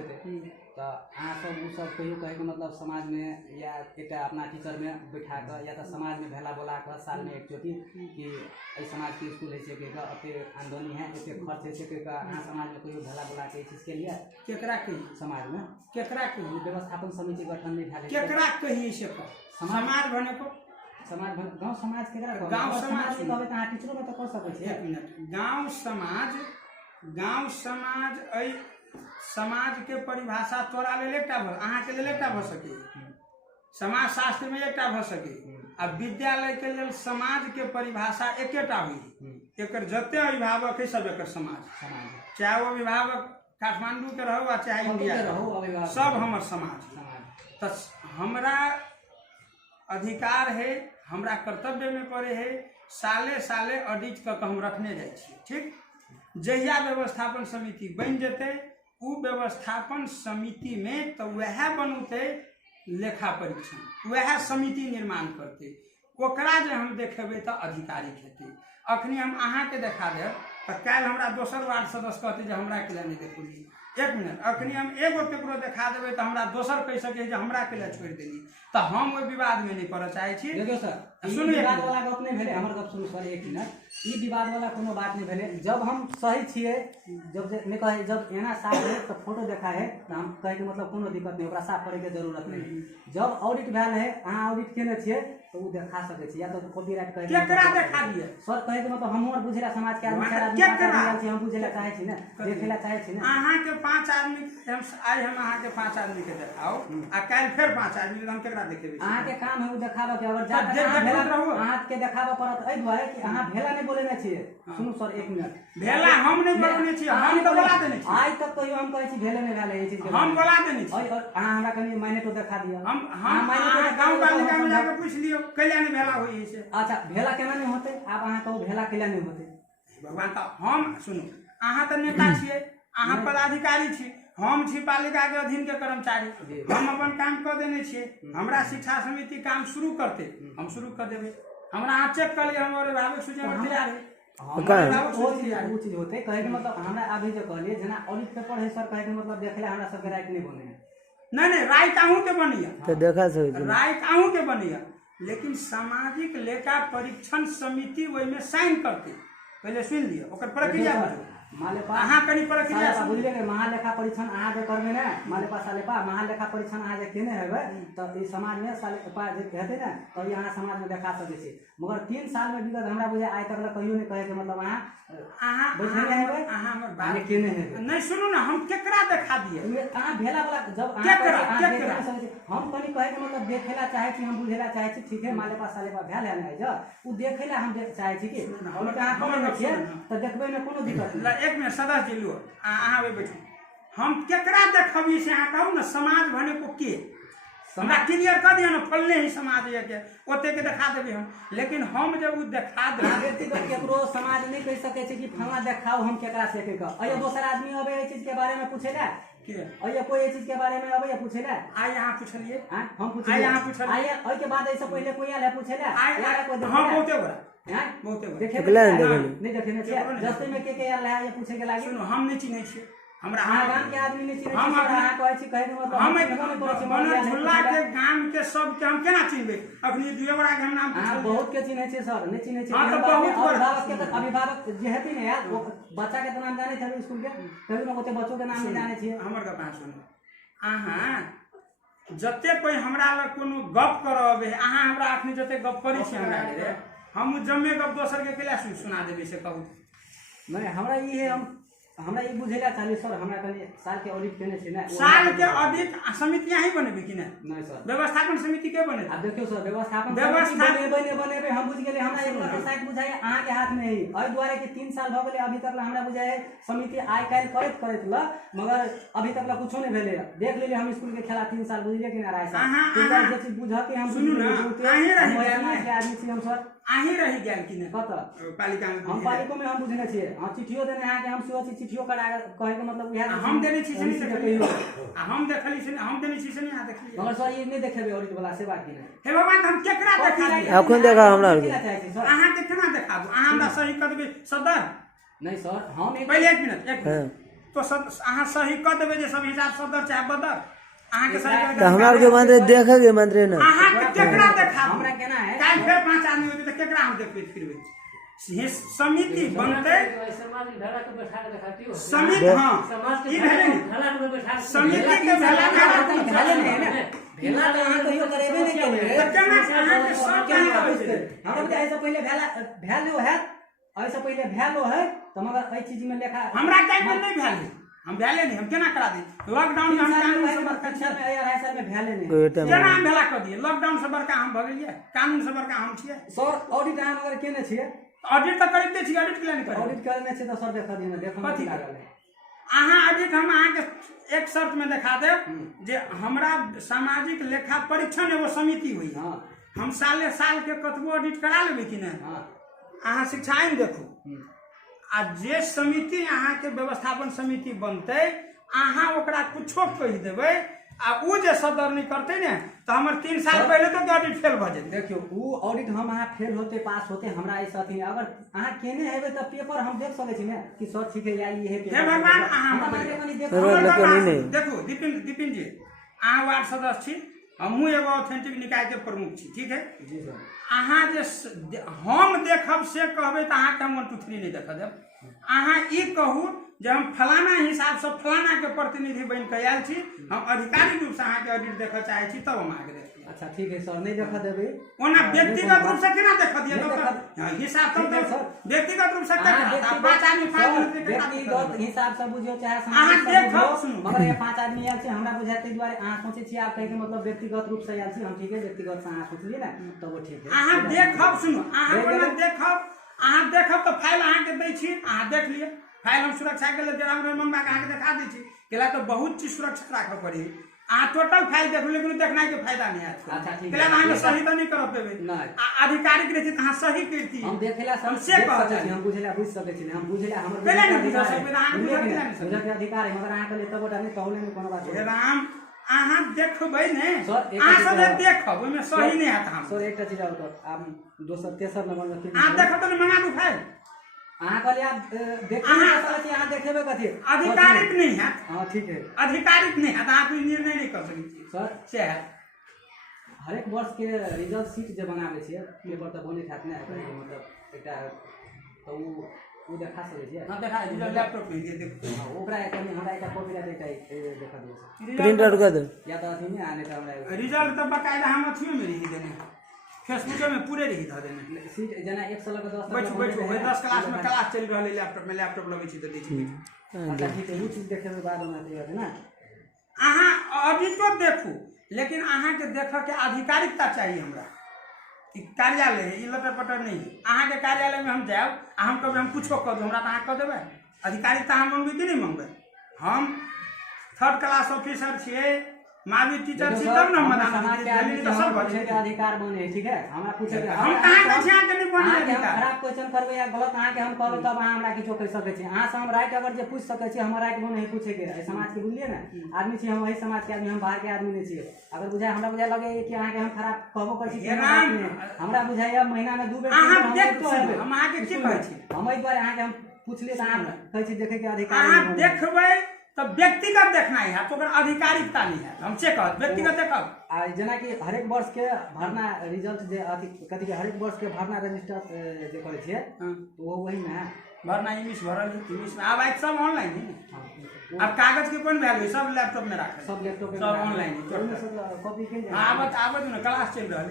तो अहाँ सब उ सब कहियो कहे के मतलब समाज में या एक अपना टीचर में बैठा कर या तो समाज में भेला बोला कर साल में एक चोटी कि एहि समाज के स्कूल है से के एते आमदनी है एते खर्च है से के अहाँ समाज में कहियो भेला बोला के चीज के लिए केकरा कही समाज में केकरा कही व्यवस्थापन समिति गठन नहीं भेल केकरा कही से समाज भने को समाज गांव समाज केकरा गांव समाज कहबे त अहाँ टीचरो में तो कर सकै छी। 1 मिनट गांव समाज एहि समाज के परिभाषा तोरा लेल एकटा भ अहाँ के लेल एकटा भ सके। समाज शास्त्र में एकटा भ सके आ विद्यालय के लेल समाज के परिभाषा एकेटा हुई। एकर जते अभिभावक है सब एकर समाज चाहे वो अभिभावक काठमांडू के रहो चाहे इंडिया के रहो सब हमर समाज। तो हमरा अधिकार है हमरा कर्तव्य में पड़े है साले ऑडिट क हम रखने जाए छी। ठीक जहिया व्यवस्थापन समिति बन जेते उ व्यवस्थापन समिति में तो वह बनते लेखा परीक्षण वह समिति निर्माण करते ओकरा जे हम देखेबे तो अधिकारी हेतै। अखनी हम अहाँ के देखा देब तो काल्हि हमरा दोसर वार्ड सदस्य कहते जे हमरा के लिए नहीं देखली। 1 मिनट अखनी हम एगो केकरो देखा देबे तो हमरा दोसर कह सके जे हमरा के लिए छोड़ देली तो हम ओहि विवाद में नहीं पड़े चाहे छी। देखियो सर सुनिए विवाद वाला गप नहीं भेले हमर गप सुनू सर 1 मिनट। ई विवाद वाला कोनो बात नहीं भेले। जब हम सही छिए जब मैं कहे जब एना साफ है तो फोटो देखा है तो हम कहे के मतलब कोनो दिक्कत नहीं ओकरा साफ करे के जरूरत नहीं। जब ऑडिट भेल है अहाँ ऑडिट केने छिए तो उ देखा सके छी या तो कॉपीराइट कहे केकरा देखा दिए सर कहे के मतलब हमर बुझेला समाज के आदमी आदमी हम बुझेला चाहे छी ना देखेला चाहे छी ना। अहाँ के 5 आदमी आज हम अहाँ के 5 आदमी के देखाओ आ काल फिर 5 आदमी हम केकरा देखेबे। अहाँ के काम है उ देखाबो के अगर ज्यादा अहाँ के देखाबो पड़त एहि दुआरे कि अहाँ भेला नहीं बोलेने छिए। सुनू सर 1 मिनट भेला हम नहीं बोलने छी हम तो बोला देने छी आज तक कहियो हम कहै छी भेले नहीं भेले ये चीज के हम बोला देने छी। अहाँ हमरा कनी मायने तो देखा दिया हम गांव पालिका में जाके पूछ लियो कैला नहीं भेला होई से। अच्छा भेला केना नहीं होते आप अहाँ कहू भेला कैला नहीं होते भगवान तो हम सुनो अहाँ तो नेता छिए अहाँ पदाधिकारी छी हम छी पालिका के अधीन के कर्मचारी हम अपन काम कर देने छिए। हमरा शिक्षा समिति काम शुरू करते हम शुरू कर देबे हमरा अहाँ चेक कर लिए हमर अभिभावक सूची में तैयार है वो चीज होते कहे के मतलब हमरा अभी जो कहलिए जना ऑडिट पेपर है सर कहे के मतलब देखले हमरा सब के राइट नहीं बने नहीं राइट आहू के बनिया तो देखा सो राइट आहू के बनिया लेकिन सामाजिक लेखा परीक्षण समिति ओहि में साइन करते पहले सुन लिया ओकर प्रक्रिया मालेपा अहाँ कनी प्रक्रिया सालेपा बुझले के महालेखा परीक्षण अहाँ जे करबे ने मालेपा सालेपा महालेखा परीक्षण अहाँ जे केने हेबै त ई समाज में सालेपा जे हेतै ने तभी अहाँ समाज में देखा सकै छी मगर 3 साल में विगत हमरा बुझे आइ तक कहियो नहीं कहे के मतलब अहाँ बैठने हेबै अहाँ हमर बात बात केने हेबै नहीं सुनू ना हम केकरा देखा दिए अहाँ भेला वाला जब केकरा हम कनी कहे के मतलब देखेला चाहे छी हम बुझेला चाहे छी ठीक है मालेपा सालेपा भेल है नहीं ज उ देखेला हम चाहे छी कि हम अहाँ कमे छियै त देखबै ने कोनो दिक्कत नहीं। एक मिनट सदस्य जी लो अहाँ बैठू हम केकरा देखबी से अहाँ कहू ना समाज भने को के हमरा क्लियर कर दिया ना फलने ही समाज है के ओते के देखा देबे हम लेकिन हम जब उ देखा देबे व्यक्तिगत केकरो समाज नहीं कह सके छै कि फला देखाओ हम केकरा से के अयो दोसर आदमी अबे ए चीज के बारे में पूछेला के अयो कोई ए चीज के बारे में अबे पूछेला आइ यहाँ पूछलिए हां हम पूछलिए आइ यहाँ पूछलिए आइ ओइ के बाद ऐसे पहले कोई आले पूछेला आइ कोई हम बहुते बड़ा हां बहुते बड़ा देखे देखला नहीं देखे ने छियै जस्ते में के आले है ये पूछे के लागी सुनो हम नहीं चिन्है छियै हमरा अहाँ गांव के आदमी नहीं चिन्है हम छी अपना- अहाँ कहै छी कहे के मतलब हम चिन्हबो नहीं करै छी बनल झुल्ला के गांव के सब के हम केना चिन्हबे अखनी दुए बड़ा के हम नाम अहाँ पूछलिए बहुत के चिन्है छी सर नहीं चिन्है छी हाँ, तो बहुत बड़ा- अभिभावक के अभिभावक जे हेती ने यार वो बच्चा के तो नाम जाने थे स्कूल के कभी ना ओते बच्चों के नाम नहीं जाने छियै हमर गप अहाँ सुनू अहाँ जते कोई हमरा लग कोनो गप करब अहाँ हमरा अखनी जते गप करै छी हमरा रे हम जम्मे गप दोसर के केला सुना देबे से कहू नहीं हमरा ई है हमरा ई बुझेला चाही सर हमरा कनी साल के ऑडिट केने छै ना साल के ऑडिट समिति यही बनेबे कि नहीं सर व्यवस्थापन समिति के बने अब देखियो सर व्यवस्थापन व्यवस्था- बनेबे हम बुझ गेले हमरा एक साइड बुझाय अहाँ के हाथ में है एहि द्वारे कि 3 साल भ गेले अभी तक हमरा बुझाय है समिति आइ काल करत ल मगर अभी तक कुछो नहीं भेले देख लेले हम स्कूल के खेला 3 साल बुझले कि ना राय सर जे चीज बुझ के हम सुनू ना, अहीं रहि गेल समाज के आदमी छी हम सर अहीं रहि गेल कि नहीं कत पालिका में हम पालिको में हम बुझने छियै हां चिट्ठियो देने अहाँ के हम सेहो चिट्ठियो करा कहे के मतलब उहे हम देने छी से नहीं देखलिए हम देखली से हम देने छी से नहीं आ देखलिए मगर सर ये नहीं देखेबे ऑडिट वाला से बात की नहीं हे भगवान हम केकरा देखा दिए अखन देखा हमरा अहाँ के केना देखा दू अहाँ हमरा सही कर देबे सदर नहीं सर हम एक पहले एक मिनट तो अहाँ सही कर देबे जे सब हिसाब सदर चाहे बदर अहाँ के सही कर तो हमरा के मंत्री देखे के मंत्री ना अहाँ के केकरा देखा हमरा केना है काल फेर 5 आदमी होते तो केकरा हम देखबे फिरबे समिति बनते समिति हां ई भेले समिति के भेला भेले नहीं है ना भेला तो अहाँ कहियो करेबे नहीं केले तो केना अहाँ के सब केना होइते हमरा बुझाय ऐसे पहले वैल्यू है ऐसे पहले वैल्यू है तो मगर एई चीज में लिखा हमरा टाइम में नहीं भेले हम भेले नहीं हम केना करा दी लॉकडाउन में हम कानून से बड़का कक्षा में आया है साल में वैल्यू नहीं केना हम भेला कर दिए लॉकडाउन से बड़का हम भ गेलिए कानून से बड़का हम छिए सर ऑडिट अहाँ मगर केने छियै ऑडिट तो करिते छी ऑडिट के नहीं करे ऑडिट करने छै तो सर देखा दिना देखम कथी की लागल है अहाँ ऑडिट हम अहाँ के एक शर्त में देखा देब जे हमरा सामाजिक लेखा परीक्षण एगो समिति हुई हां हम साले साल के कतबो ऑडिट करा लेबै कि नहीं हां अहाँ शिक्षा आइन देखू आ जे समिति अहाँ के व्यवस्थापन समिति बनते अहाँ ओकरा कुछो कहि देबै आ उ जे सदर नहीं करते ने तो हमर 3 साल पहले तो ऑडिट फेल भ जेतै देखियो वो ऑडिट हम अहाँ फेल होते पास होते हमरा ऐसा अथी अगर अहाँ केने हेबे त पेपर हम देख सकै छी ने कि सर ठीक है या ई है पेपर हे भगवान अहाँ हमरा बताइए। बारे में देख भगवान लोग को नहीं। देखो दीपिन जी अहाँ वार्ड सदस्य छी हमहूँ एगो ऑथेंटिक निकाय के प्रमुख छी ठीक है जी सर अहाँ जे हम देखब से कहबै तऽ अहाँके हम 1 2 3 नहीं देखऽ देब अहाँ ई कहू जे हम फलाना हिसाब से फलाना के प्रतिनिधि बन के आयल छी हम अधिकारिक रूप से अहाँ के ऑडिट देखऽ चाहै छी तब हम अहाँके देखब अच्छा ठीक है सर नहीं देखा देबे ओना व्यक्तिगत रूप से केना देखऽ दिए हिसाब ठीक है तो सर। व्यक्तिगत रूप से अहाँ पाँच आदमी व्यक्तिगत हिसाब से बुझियो चाहे अहाँ समाज से देखब, बुझियो, सुनू। मगर ये 5 आदमी आयल छै हमरा बुझाय तै दुआरे अहाँ सोचै छी आप कहे के मतलब व्यक्तिगत रूप से आयल छी हम ठीक है व्यक्तिगत से अहाँ सोचलिए ना तो वो ठीक है अहाँ देखब सुनू अहाँ देखब तो फाइल अहाँ के दै छी अहाँ देख लिअ फाइल हम सुरक्षा के लिए जरा मंगवा के अहाँ के देखा दै छी केला तो बहुत चीज सुरक्षित राखऽ पड़ी अहाँ टोटल फाइल देख लेकिन देखनाइ के फायदा नहीं है अच्छा ठीक केला अहाँ के सही तो नहीं करब पेबे नहीं। आधिकारिक रहती अहाँ सही करती हम देखेला हम सब से देख कहब सकै छी हम बुझेला बुझ सकै छी हम बुझेला हमर पहिले नहीं बुझ अधिकार है। सकबै, अहाँ बुझल बुझलियै केना कि नहि नहीं? बुझल के अधिकार है मगर अहाँ के लिए तब ओटा नहीं कहले में कोनो बात हे नहीं राम अहाँ देखबै ने सर, एक अहाँ चीज सब और। देखब ओहिमे सही नहीं हैत हम सर एकटा चीज और कर आप दोसर तेसर नंबर में की अहाँ देखब तो मंगा दू फाइल अहाँ कहलिए आप देखेबे अहाँ- कसला छी अहाँ देखेबे कथि आधिकारिक नहीं हैत हां ठीक है आधिकारिक नहीं हैत अहाँ कोई निर्णय नहीं कर सकै छी सर से है हर एक वर्ष के रिजल्ट शीट जे बनाबे छियै पेपर तऽ बोले खात ने मतलब एकटा तो वो देखा सके छियै हां देखा लैपटॉप पे ये देखो हाँ, ओकरा कनी हमरा एकटा कॉपी ला देता देखा दियो प्रिंट आउट कर दो या तो अथी में आने का हमरा रिजल्ट तो बकायदा हम अथियो में रही देने फेसबुक में पूरे रही धा देने सीट जना 1 साल के 10 बैठो बैठो 10 क्लास में क्लास चल रहले लैपटॉप लगे छी त दै छी अच्छा ठीक है वो चीज देखे के बाद में है ना अहाँ अभी तो देखू लेकिन अहाँ के देख के आधिकारिकता चाहिए हमरा कि कार्यालय है, लटर पटर नहीं अहाँ के कार्यालय में हम जाए हम कभी हम कुछ कर दो हमरा तो अहाँ कह देबै अधिकारिकता हम मांगबे कि नहीं मांगबे हम 3rd क्लास ऑफिसर छिए मावी टीचर छी तब ना समाज के आदमी तो सब पूछे के अधिकार बने ठीक है हमरा पूछे के हम कहाँ कहै छी अहाँ के नहीं बने अहाँ के अधिकार खराब क्वेश्चन करबे या गलत अहाँ के हम कहबै तब अहाँ हमरा किछो कह सकै छी अहाँ से हम राइट अगर जे पूछ सकै छी हमर राइट नहीं पूछे के समाज के बुझलिए ना आदमी छी हम वही समाज के आदमी हम बाहर के आदमी नहीं छी अगर बुझाय हमरा बुझाय लगे कि अहाँ के हम खराब कहबो कर छी हमरा बुझाय महीना में 2 बेर अहाँ देख हम अहाँ के की कहै छी हम एहि दुआरे अहाँ के हम पूछलिए त अहाँ कहै छी देखे के अधिकार अहाँ देखबै तो व्यक्तिगत देखना है तो आधिकारिकता नहीं है हम चेक कर व्यक्तिगत देखब आ जना कि हरेक वर्ष के भरना रिजल्ट जे अथी कथी के हरेक वर्ष के भरना रजिस्टर जे करे छियै तो वो वही में भरना इंग्लिश भरल इंग्लिश में अब आज सब ऑनलाइन है अब कागज के कोन वैल्यू सब लैपटॉप में राखे सब लैपटॉप सब ऑनलाइन कॉपी के आबत ना क्लास चल रहा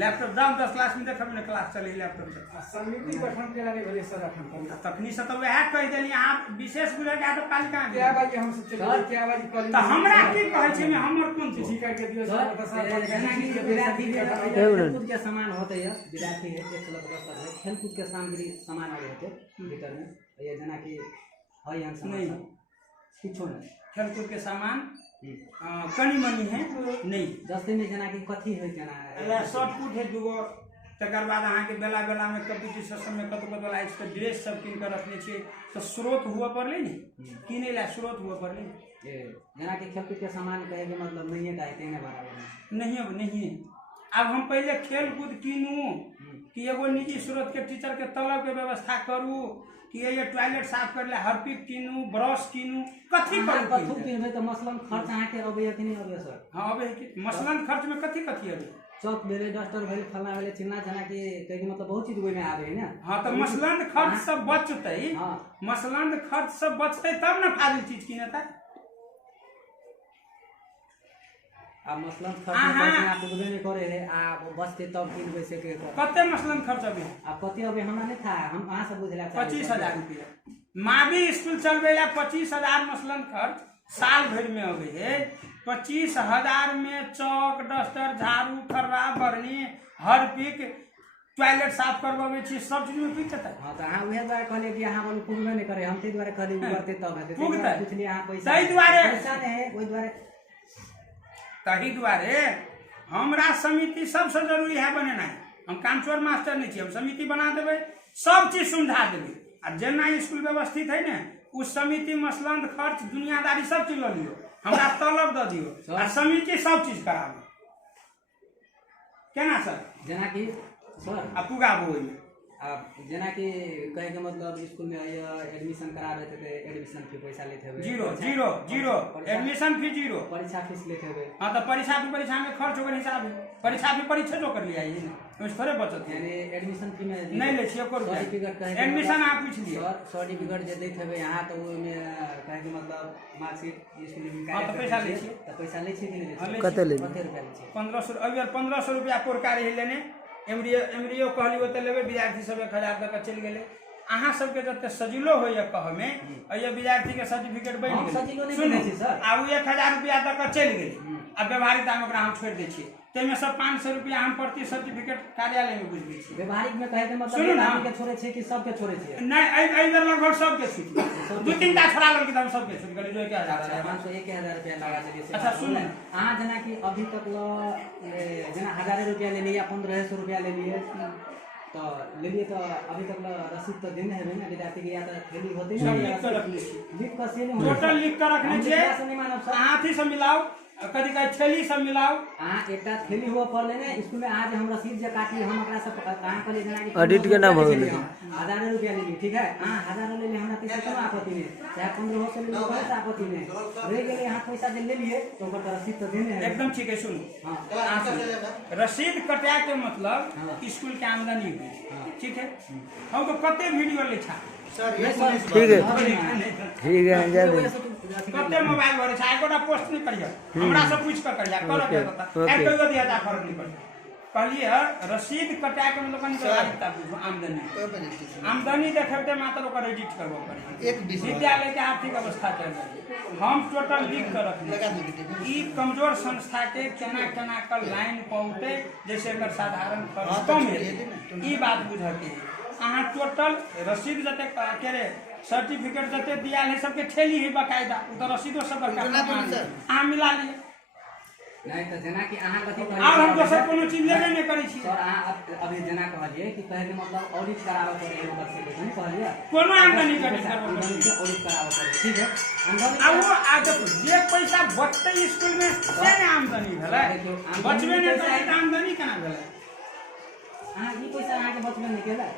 लैपटॉप जाओ 10 क्लास में देखब ना क्लास चले लैपटॉप से समिति गठन के लगे भेले सर अपन तखनी से तो वह कह देली अहाँ विशेष बुझा के तो पालिका में क्या बाजी हम सब चल क्या बाजी कॉलेज तो हमरा की कहै छै में हमर कोन चीज जी करके दियो सर जना कि विद्यार्थी खेलकूद के सामान होते है विद्यार्थी है 1 साल के है खेलकूद के सामग्री सामान आगे होते भीतर में ये जना कि है हम नहीं किछो नहीं खेलकूद के सामान कनी मनी है नहीं जैसे में जना कि कथी है जना शॉर्ट पुट है दूगो तकर बाद अहाँ के बेला बेला में कंपटीशन में कतो कतो लाइफ के ड्रेस सब किन कर रखने छिए तो स्रोत हुआ पड़ले नहीं किने ला स्रोत हुआ पड़ले ये जना कि खेलकूद के सामान कहे के मतलब नहीं है का तेने बराबर नहीं अब नहीं अब हम पहले खेल कूद कीनू कि एगो निजी स्रोत के टीचर के तलब के व्यवस्था करू कि ये टॉयलेट साफ कर ले हार्पिक कीनू ब्रश कीनू कथी करू कथू किनबे तो मसलन खर्च अहाँ के अबैया कि नहीं अबैया सर हां अबे कि मसलन खर्च में कथी कथी अबे चौक बेले डस्टर भेले फलना भेले चिन्ना जना कि कहे मतलब बहुत चीज ओइ में आबे है ना हां तो मसलन खर्च सब बचतै हां मसलन खर्च सब बचतै तब ना फाजिल चीज किनता आ मसलन खर्च में पैसा आप बुझबे नहीं करे है आ बचते तब किनबे से के कते मसलन खर्च अबे आ कते अबे हमरा नहीं था हम अहाँ से बुझला 25,000 रुपया मावी स्कूल चलबेला 25,000 मसलन खर्च साल भर में अबे है 25,000 में चौक डस्टर झाड़ू खर्रा बरनी हार्पिक टॉयलेट साफ करवावे छी सब चीज में पीछे तक हां त अहाँ उहे द्वारा कहले कि अहाँ बोल पुगबे नहीं करे हम ते द्वारा कहले करते तब है पुगतै पूछली अहाँ पैसा तै द्वारे पैसा नहीं है ओइ द्वारे तही द्वारे हमरा समिति सबसे जरूरी है बनेनाइ हम कामचोर मास्टर नहीं छी हम समिति बना देबै सब चीज सुविधा देबै आ जेना स्कूल व्यवस्थित है ने उस समिति मसलन खर्च दुनियादारी सब चीज ल लियो हमरा तलब द दियो आ समिति सब चीज कराबो केना सर जना कि सर आ पुगाबो ओइ अब जना कि कहे के मतलब स्कूल में एडमिशन करावे थे एडमिशन फी पैसा लेते हुए जीरो एडमिशन फी जीरो परीक्षा फीस लेते हुए हां तो परीक्षा में खर्च होकर हिसाब है परीक्षा में परीक्षा जो कर लिया ये उसमें थोड़े बचत है यानी एडमिशन फी में नहीं ले छिए को सर्टिफिकेट कहे एडमिशन आप पूछ लिए सर सर्टिफिकेट जे देते हुए यहां तो वो में कहे के मतलब मार्कशीट स्कूल में हां तो पैसा ले छिए तो पैसा ले छिए कि नहीं कते ले कते रुपया ले छिए 1500 अभी 1500 रुपया पुरकार ही लेने एमरियो कहली ओते लेबे विद्यार्थी सब 1000 तक चल गेले अहाँ सबके जते सजिलो होइए कह में ये विद्यार्थी के सर्टिफिकेट बन गेल सजिलो नहीं देछि सर आ 1000 रुपया तक चल गेल आ व्यवहारिकता में ओकरा हम छोड़ दै छी तेमे सब 500 रुपया हम प्रति सर्टिफिकेट कार्यालय में बुझबै छी व्यवहारिक में कहे के मतलब आदमी के छोड़े छै कि सब के छोड़े छै नहीं आई लगभग सब के छूट दू तीन टा छोड़ा लग के हम सब के छूट गेल जो 1000 1000 रुपया लगा चलिए अच्छा सुन अहाँ जना कि अभी तक जना 1000 रुपया ले लिए 1500 रुपया ले लिए तो ले लिए तो अभी तक रसीद तो देने है ना विद्यार्थी के या तो थैली होते सब लिख कर रखले छी लिख कर से नहीं टोटल लिख कर रखने छी हाथी से मिलाओ कथी कहे थैली सब मिलाओ अहाँ एकटा थैली हुआ पड़ लेने स्कूल में आज हम रसीद जे काटली हम एकरा से कहाँ कहलिए जेना कि ऑडिट के नाम हो गेलै 1000 रुपया लेली ठीक है हाँ 1000 लेली हमरा किसी कोनो आपत्ति नहीं चाहे 1500 से लेली कोई आपत्ति नहीं रह गेले यहाँ पैसा जे ले लिए तो ओकर तो रसीद तो देने है एकदम ठीक है सुनो रसीद कटा के मतलब स्कूल के आमदनी हुई ठीक है हम तो कते वीडियो लिखा ठीक है जादे कते मोबाइल भरे छै एकोटा पोस्ट नहीं करिया हमरा से पूछ कर करिया कर के बता एक कोई दिया जा फर्क नहीं पड़ता कहलिए रसीद कटा के मतलब कनी लागता बुझो आमदनी देखते मात्र ओकर एडिट करबो पड़े एक विद्यालय के आर्थिक अवस्था चल रही हम टोटल लिख कर रखले ई कमजोर संस्था के केना केना कर लाइन पहुंचे जैसे अगर साधारण खर्च कम है ई बात बुझ के अहाँ टोटल रसीद जते के रे सर्टिफिकेट जते दिया है सबके ठेली है बकायदा उ तो रसीदो सब अहाँ मिला लिए नहीं तो जेना कि अहाँ कथि अब हम दोसर कोनो चीज लेबे नहीं करै छी सर अहाँ अभी जेना कहलिए कि पहले मतलब ऑडिट करावे पड़े ओकर से नहीं कहलिए कोनो आमदनी करे ऑडिट करावे पड़े ठीक है आ वो आज जे पैसा बचते स्कूल में से ने आमदनी भेलै बचबे नहीं करे त आमदनी केना भेलै अहाँ ई पैसा अहाँ के बचबे नहीं केला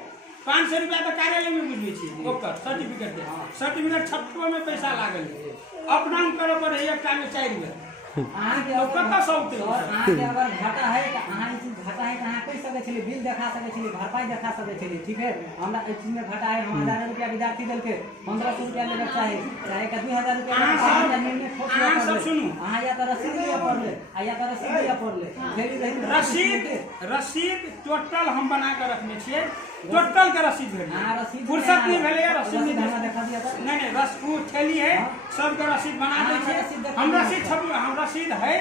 500 रुपया तो कार्यालय में बुझे छी ओकर सर्टिफिकेट सर्टिफिकेट छपवा में पैसा लागल अप डाउन करे पर एक टाइम में 4 रुपया अहाँ के कत्ता सौते अहाँ के अगर घाटा है तो अहाँ ई चीज घाटा है तो अहाँ कह सके छली बिल देखा सके छली भरपाई देखा सके छली ठीक है हमरा इस चीज में घाटा है हम 1000 रुपया विद्यार्थी दल के 1500 रुपया लेबे चाहे चाहे का 2000 रुपया अहाँ सब सुनू अहाँ या तो रसीद लिया पड़ ले या तो रसीद लिया पड़ ले रसीद टोटल हम बना के रखने छिए टोटल के रसीद भेल हां रसीद फुर्सत नहीं भेले रसीद नहीं देखा दिया था नहीं रस वो थैली है सब के रसीद बना दे छिए हम रसीद छप हम रसीद है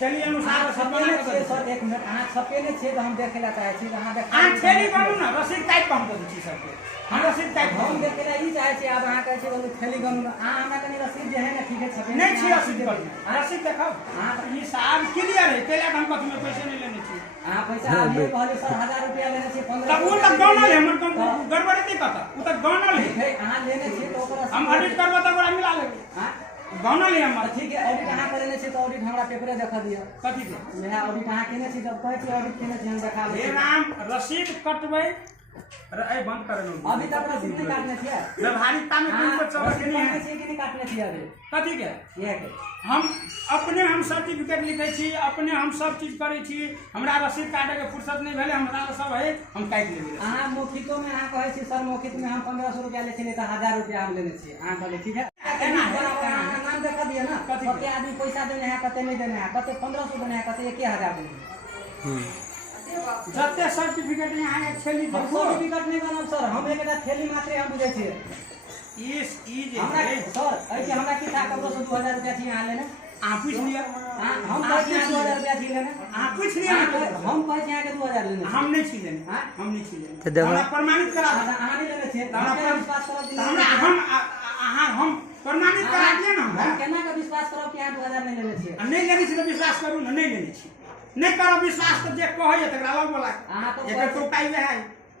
थैली अनुसार रसीद बना के दे सर 1 मिनट अहाँ छपेले छै तो हम देखेला चाहे छी अहाँ देखा थैली बनू ना रसीद काट के हम दे छी सबके हम रसीद काट हम देखेला ई चाहे छी अब अहाँ कहै छी बोलू थैली बनू ना अहाँ हमरा कनी रसीद जे है ना ठीक है छपे नहीं छी रसीद पर रसीद देखाओ हां हिसाब क्लियर है पहले हम कथि में पैसे नहीं लेने छी हां पैसा अभी कहले सर 1000 रुपया लेने छी 15 तब वो तक गणल है हमर कम गड़बड़ी नहीं पता वो तक गणल है अहाँ लेने छी तो ओकरा हम ऑडिट करबो त ओकरा मिला लेबै हां गणल है हमर ठीक है ऑडिट अहाँ करने छी तो ऑडिट हमरा पेपरे देखा दिया कथि के मेरा ऑडिट अहाँ केने छी जब कहै छी ऑडिट केने छी हम देखा हे राम रसीद कटबै अरे बंद कर लो अभी तक रसीद नहीं काटने छी व्यवहारिकता में कोई चौक नहीं है छी कि नहीं काटने छी अभी कथि के ये के हम अपने हम सर्टिफिकेट लिखै छी अपने हम सब चीज करै छी हमरा रसीद काटे के फुर्सत नहीं भेले हमरा सब है हम काट लेबै अहाँ मौखिको में अहाँ कहै छी सर मौखिक में हम 1500 रुपया ले छले त 1000 रुपया हम लेने छी अहाँ कहले ठीक है नाम देखा दिए ना कते आदमी पैसा देने हैं कते नहीं देने हैं कते 1500 देने हैं कते 1000 देने हैं जते सर्टिफिकेट यहाँ एक थैली सर्टिफिकेट नहीं बनब सर हम एकटा थैली मात्र हम बुझै छी इस ई जे हमरा सर ऐ कि हमरा की था ककरो से 2000 रुपया छी यहाँ लेने आ पूछ लिया हम कहै छी 2000 रुपया छी लेने आ पूछ लिया हम कहै छी यहाँ के 2000 लेने हम नहीं छी लेने हम नहीं छी लेने तो देखो हमरा प्रमाणित करा अहाँ नहीं लेने छी हमरा विश्वास करब हमरा हम प्रमाणित करा दिए ना हम केना के विश्वास करब कि यहाँ 2000 नहीं लेने छी नहीं लेने छी तो विश्वास करू ना नहीं लेने छी नहीं करो विश्वास तो जे कहै तकरा लग बोला एकर तो उपाय है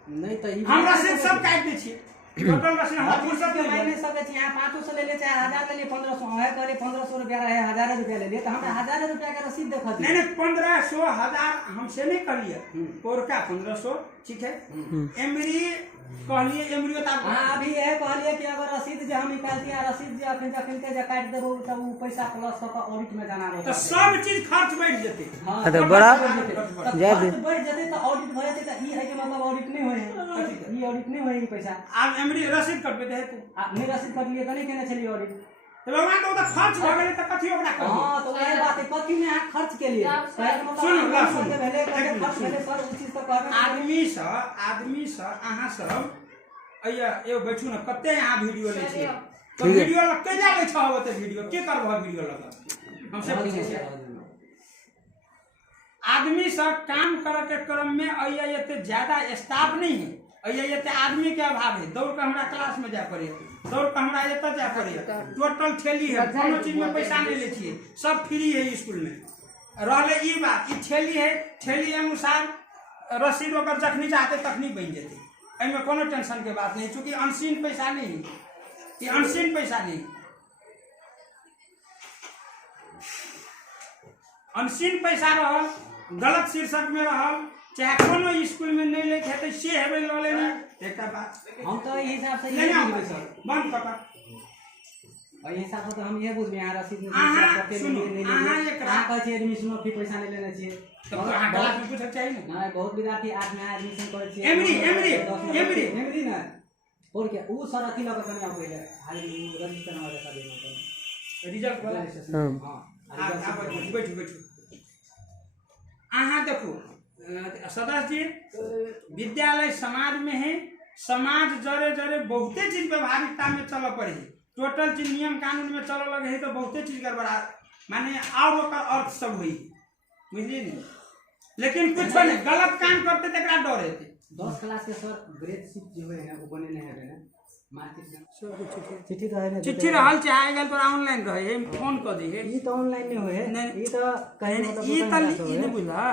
नहीं तो हम रसीद सब काट दे छी टोटल रसीद हम फुर्सत में नहीं सके छी यहाँ 500 ले ले चाहे 1000 ले ले 1500 है करे 1500 रुपया रहे 1000 रुपया ले ले तो हमरा 1000 रुपया का रसीद देखा दी नहीं 1500 1000 हमसे नहीं कर लिया पोरका 1500 ठीक है एमरी कहलिए एमरियो ता हां अभी यह कहलिए कि अगर रसीद जे हम निकालती है रसीद जे अखन के जे काट देबो त उ पैसा प्लस क ऑडिट में जाना रहे तो सब चीज खर्च बढ़ जेते हां तो बड़ा ज्यादा बढ़ जेते तो ऑडिट भए जेते त ई है कि मतलब ऑडिट नहीं होए ई ऑडिट नहीं होए ई पैसा आप एमरी रसीद कटबे दे तू नहीं रसीद कट लिए कने केने चली ऑडिट तो भगवान तो खर्च भ गेले त कथि ओकरा कर हां तो वही बात है कथि में आप खर्च के लिए सुन भेले खर्च भेले सर उस चीज तो कहबे आदमी स अहाँ सब अया एगो बैठू ना कते यहाँ वीडियो ले छी तो वीडियो लग के जा ले छ होते वीडियो के करबो वीडियो लग हमसे पूछे छी आदमी सब काम करे के क्रम में अया एते ज्यादा स्टाफ नहीं है अया एते आदमी के अभाव है दौड़ के हमरा क्लास में जा पड़े दौड़ के हमरा एते जा पड़े टोटल थैली है कोनो चीज में पैसा नहीं ले छी सब फ्री है स्कूल में रहले ई बात ई थैली है थैली अनुसार रसीद ओकर जखनी चाहते तखनी बन जेते में कोनो टेंशन के बात नहीं चूंकि अनसीन पैसा नहीं ये अनसीन पैसा नहीं अनसीन पैसा रहल, गलत शीर्षक में रहल, चाहे कोनो स्कूल में नहीं लेके हेतै से हेबै लऽ लेने एकटा बात हम तो ई हिसाब से ले ये जाओ बुझबै सर। बंद कका और ये हिसाब से तो हम ये बुझबै यहाँ रसीद में अहाँ करके सुनू, नहीं अहाँ लेंगे। एकरा- अहाँ कहै छियै एडमिशन फी पैसा नहीं लेना चाहिए। तो अहाँ क्लास में पूछक चाहिए ना नहीं बहुत विद्यार्थी 8 में एडमिशन करे छियै। एमरी ना और क्या उ सर अथी लगा कनी आउ पहिले हाली रजिस्टर नंबर देखा देना रिजल्ट वाला हां आप बैठू अहाँ देखो सदस्य जी, विद्यालय समाज में है, समाज जरे जरे बहुते चीज व्यवहारिकता में चल पड़े है, टोटल चीज नियम कानून में चल लगे है तो बहुते चीज गड़बड़ा माने और ओकर अर्थ सब हुई बुझलिए नहीं। लेकिन कुछ नहीं गलत काम करते तो डर है 10 क्लास के सर ग्रेड शिफ्ट जो है ना वो बने नहीं है ना मार्केट में चिट्ठी तो है ना चिट्ठी रहल चाहे गल पर ऑनलाइन रहे फोन कर दी है ई तो ऑनलाइन नहीं होए नहीं। ई तो कहीं मतलब ई नहीं बुझला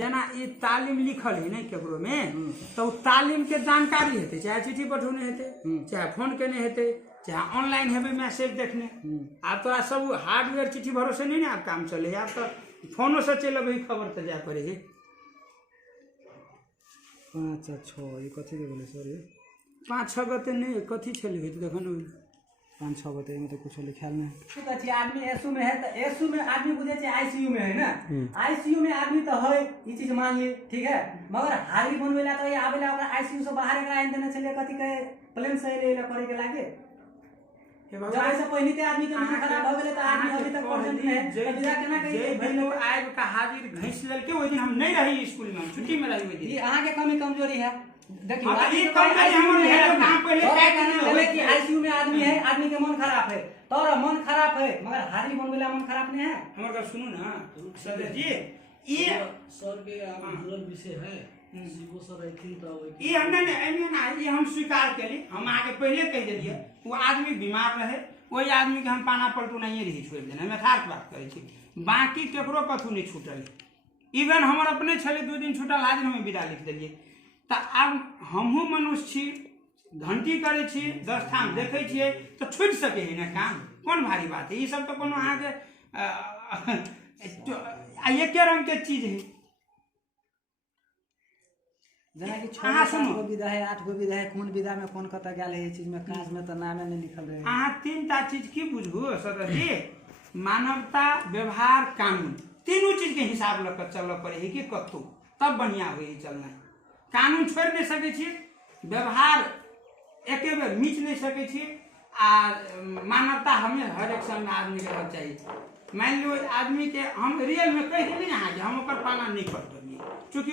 जना ई तालीम लिखल है नहीं केकरो में तो तालीम के जानकारी हेते, चाहे चिट्ठी पठौने हेते, चाहे फोन केने हेते, चाहे ऑनलाइन हेबे मैसेज देखने। आप तो सब हार्डवेयर चिट्ठी भरोसे नहीं ना आप काम चले, आप तो फोनो से चल अभी खबर तो जा पड़े है। 5 6 ये कथी के बोले सर ये 5-6 गते नहीं कथी छले है देखो ना 5-6 गते में तो कुछ लिखल नहीं। ठीक है आदमी एसयू में है तो एसयू में आदमी बुझे छै आईसीयू में है ना, आईसीयू में आदमी तो है ई चीज मान ली ठीक है, मगर हाली बनवेला तो ये आवेला ओकरा आईसीयू से बाहर एकरा आइन देने छले कथी के प्लेन से लेला करे के लागे। जब ऐसे पहले ते आदमी के मन खराब हो गेले तो आदमी अभी तक प्रेजेंट में है तो बिना केना कहि भइलो आइब का हाजिर घैस लेलके ओइ दिन हम नहीं रही स्कूल में, छुट्टी में रही ओइ दिन। ये अहाँ के कमी कमजोरी है देखिए हाँ, ये कमजोरी हमर है कहां पहले क्या कहना है कि आईसीयू में आदमी है, आदमी के मन खराब है तो मन खराब है, मगर हाली बनवेला मन खराब नहीं है। हमर का सुनू ना सदस्य जी, ये सर के जुड़ल विषय है सीबो सर रखिन तो ये हमने एमे ना ये हम स्वीकार केली, हम आगे पहले कह दिलिए वो आदमी बीमार रहे वही आदमी के हम पाना पलटू नहीं रही छोड़ देना, हम यथार्थ बात करे छी, बाकी केकरो कथू नहीं छूटल। इवन हमर अपने छले 2 दिन छूटल आज हमें विदा लिख दिलिए तो अब हमहू मनुष्य छी, घंटी करे छी 10 ठाम देखे छिए तो छूट सके है ना काम, कौन भारी बात है। ये सब तो कोनो अहाँ के एके रंग के चीज है। जना कि 6 गो विधा है 8 गो विधा है, कौन विधा में कौन कता गेल है, ये चीज में काज में तो नामे नहीं लिखल रहे। अहाँ 3टा चीज की बुझबू सदस्य जी, मानवता, व्यवहार, कानून, तीनों चीज के हिसाब लग कर चल पड़े है कि कतू तब बढ़िया हुई चलना। कानून छोड़ नहीं सके छी, व्यवहार एके बेर मिच नहीं सके छी, आ मानवता हमें हर एक समय आदमी के रहना चाहिए। मान लो आदमी के हम रियल में कह दिली ना कि हम ओकर पाना नहीं पलटलिए चूँकि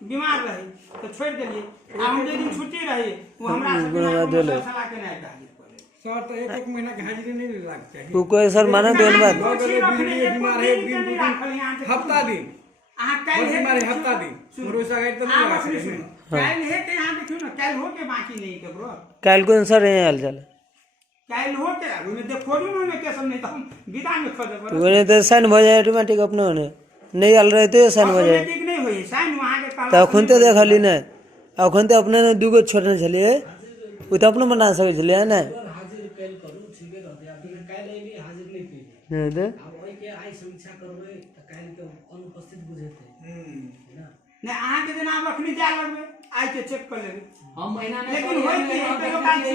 बीमार रहे तो छोड़ दिलिए, आ हम जे दिन छुट्टी रहे वो हमरा से सलाह के नहीं डाली पड़े। सर तो 1 महीना के हाजिरी नहीं लगता चाहिए। तू कोई सर माना दोन बात बीमार है दिन हफ्ता दिन अहाँ काल्हि है बीमार हफ्ता दिन भरोसा है तो नहीं लगा सकते। काल्हि है के यहाँ देखियो ना काल्हि हो के बाकी नहीं के ब्रो, काल को सर यही हाल चाल काल्हि हो के अभी में देखो जो में के सब नहीं तो हम विदा में खो देबो। तो तो साइन हो जाए ऑटोमेटिक अपने होने नहीं आल रहे तो साइन हो जाए ऑटोमेटिक नहीं होई साइन वहां के तो अखन तो देखली ना अखन तो अपने 2 गो छोड़ने छलिए उ तो अपने बना सके छलिए ना हाजिर कैल करू ठीके रहते आप काल एली हाजिर नहीं पी दे अब ओइ के आई समीक्षा करबै त काल के अनुपस्थित बुझेते ना नहीं अहाँ के दिन आप अखनी जा लगबे आई के चेक कर लेबे हम महीना में लेकिन होय कि हम तो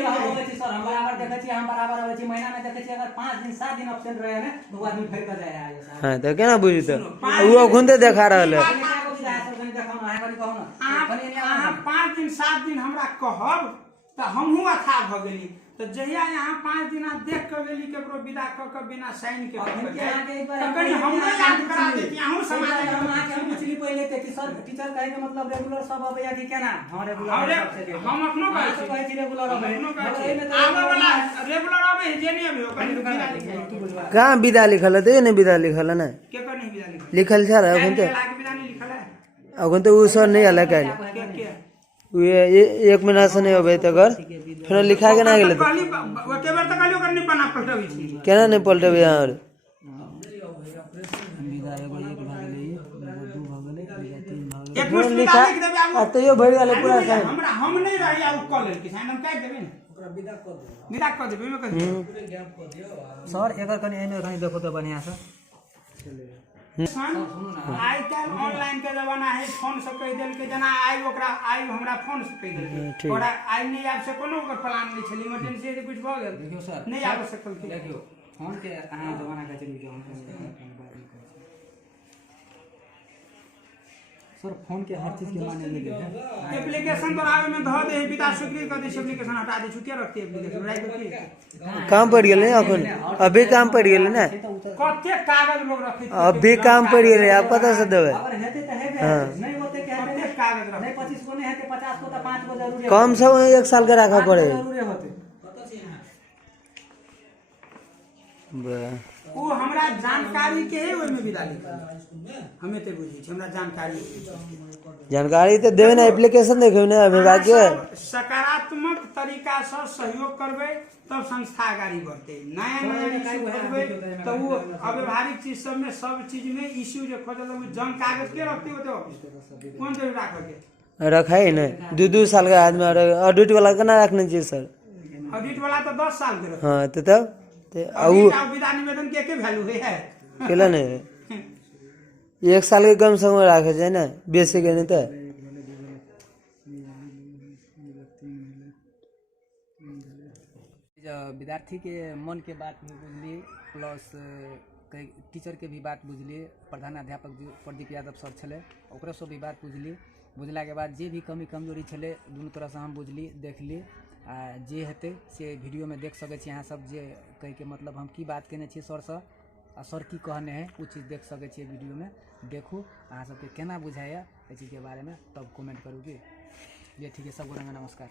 लोग होवे छी सर, हम बराबर देखे छी, हम बराबर होवे छी, महीना में देखे छी अगर 5 दिन 7 दिन एब्सेंट रहे ना तो आदमी फेर कर जाए है सर। हां तो केना बुझी तो वो अखन तो देखा रहल है अहाँ 5 दिन 7 दिन हमरा कहब तो हमहू अथा भ गेली तो जहिया यहाँ 5 दिन देख के गेली केकरो विदा क के बिना साइन के तो कनी हमरो याद करा देती अहू समाज हम आके हम पूछली पहले के टीचर कहे के मतलब रेगुलर सब अबे या कि केना हम रेगुलर हम अपनो कहे छी रेगुलर अबे आवे वाला रेगुलर अबे जे नहीं अबे कनी विदा लिखाई कहां विदा लिखल है तो नहीं विदा लिखल है ना के कर नहीं विदा लिखल छ अखन तो विदा नहीं लिखल है अखन तो उ सर नहीं आला काल के ये 1 महीना से नहीं होबे तो घर फिर लिखा के ना गेले तो कहली वो के बार तक कहली ओकर नहीं बना पलटवी छी केना नहीं पलटबे यार एक मुश्त विदा लिख देबे आ तो यो भरि वाले पूरा साइन हमरा हम नहीं रही आ कॉल लेके साइन हम काट देबे ना ओकरा विदा कर दो विदा कर देबे में कह पूरे गैप कर दियो सर एकर कनी एमे कनी देखो तो बढ़िया से आइ काल्हि ऑनलाइन के जमाना है, फोन से कह देल के जना आइ ओकरा आइ हमरा फोन से कह देल के ओकरा आइ नहीं आबि से कोनो ओकर प्लान नहीं छल, इमरजेंसी से कुछ भ गेल देखियो सर नहीं आबि सकल के। देखियो फोन के अहाँ जमाना का चलि जाओ सर, फोन के हर चीज के माने में देखे एप्लीकेशन पर आवे में ध दे विदा स्वीकृत कर दे, एप्लीकेशन हटा दे, छुके रखते एप्लीकेशन राइट के काम पड़ गेल अखन, अभी काम पड़ गेल ना, कते कागज लोग रखे अभी काम पड़ गेल, आप कतऽ से देबै? अगर हेते त हेबे, नहीं होते के हेते कते कागज रखे नहीं 25 को नहीं हेते 50 को त 5 को जरूरी है, कम से कम 1 साल के रखा पड़े। जरूरी होते वो हमरा जानकारी के है, ओइ में विदा लिखल हमें ते बुझी छै, हमरा जानकारी तो देवे ना, एप्लीकेशन देखे ना विभाग के। सकारात्मक तरीका से सहयोग करबे तब संस्था आगाड़ी बढ़ते। नया नया इशू करबे तो वो अव्यवहारिक चीज सब में, सब चीज में इशू जो खोजल में जंग कागज के रखते होते ऑफिस कौन जरूर राख के रखा ही नहीं, 2-2 साल का आदमी ऑडिट वाला केना रखना चाहिए सर? ऑडिट वाला तो 10 साल के रखे। हाँ तो तब विदा निवेदन के वैल्यू है केला नहीं, 1 साल के कम से कम रखे जाए ना, बेसी के नहीं तो विद्यार्थी के मन के बात भी बुझलिए, प्लस टीचर के भी बात बुझलिए, प्रधानाध्यापक जी प्रदीप यादव सर छले ओकरो से भी बात बुझलिए। बुझला के बाद जे भी कमी कमजोरी छले दुनू तरह से हम बुझली देखली, आ जे हेतै से वीडियो में देख सकै छी अहाँ सब, जे कह के मतलब हम की बात केने छी सर से आ सर की कहने है ओ चीज़ देख सकै छी वीडियो में। देखू अहाँ सबके केना बुझाइए एहि चीज़ के बारे में, तब कमेंट करू कि ये ठीक है। सबको रंगा नमस्कार।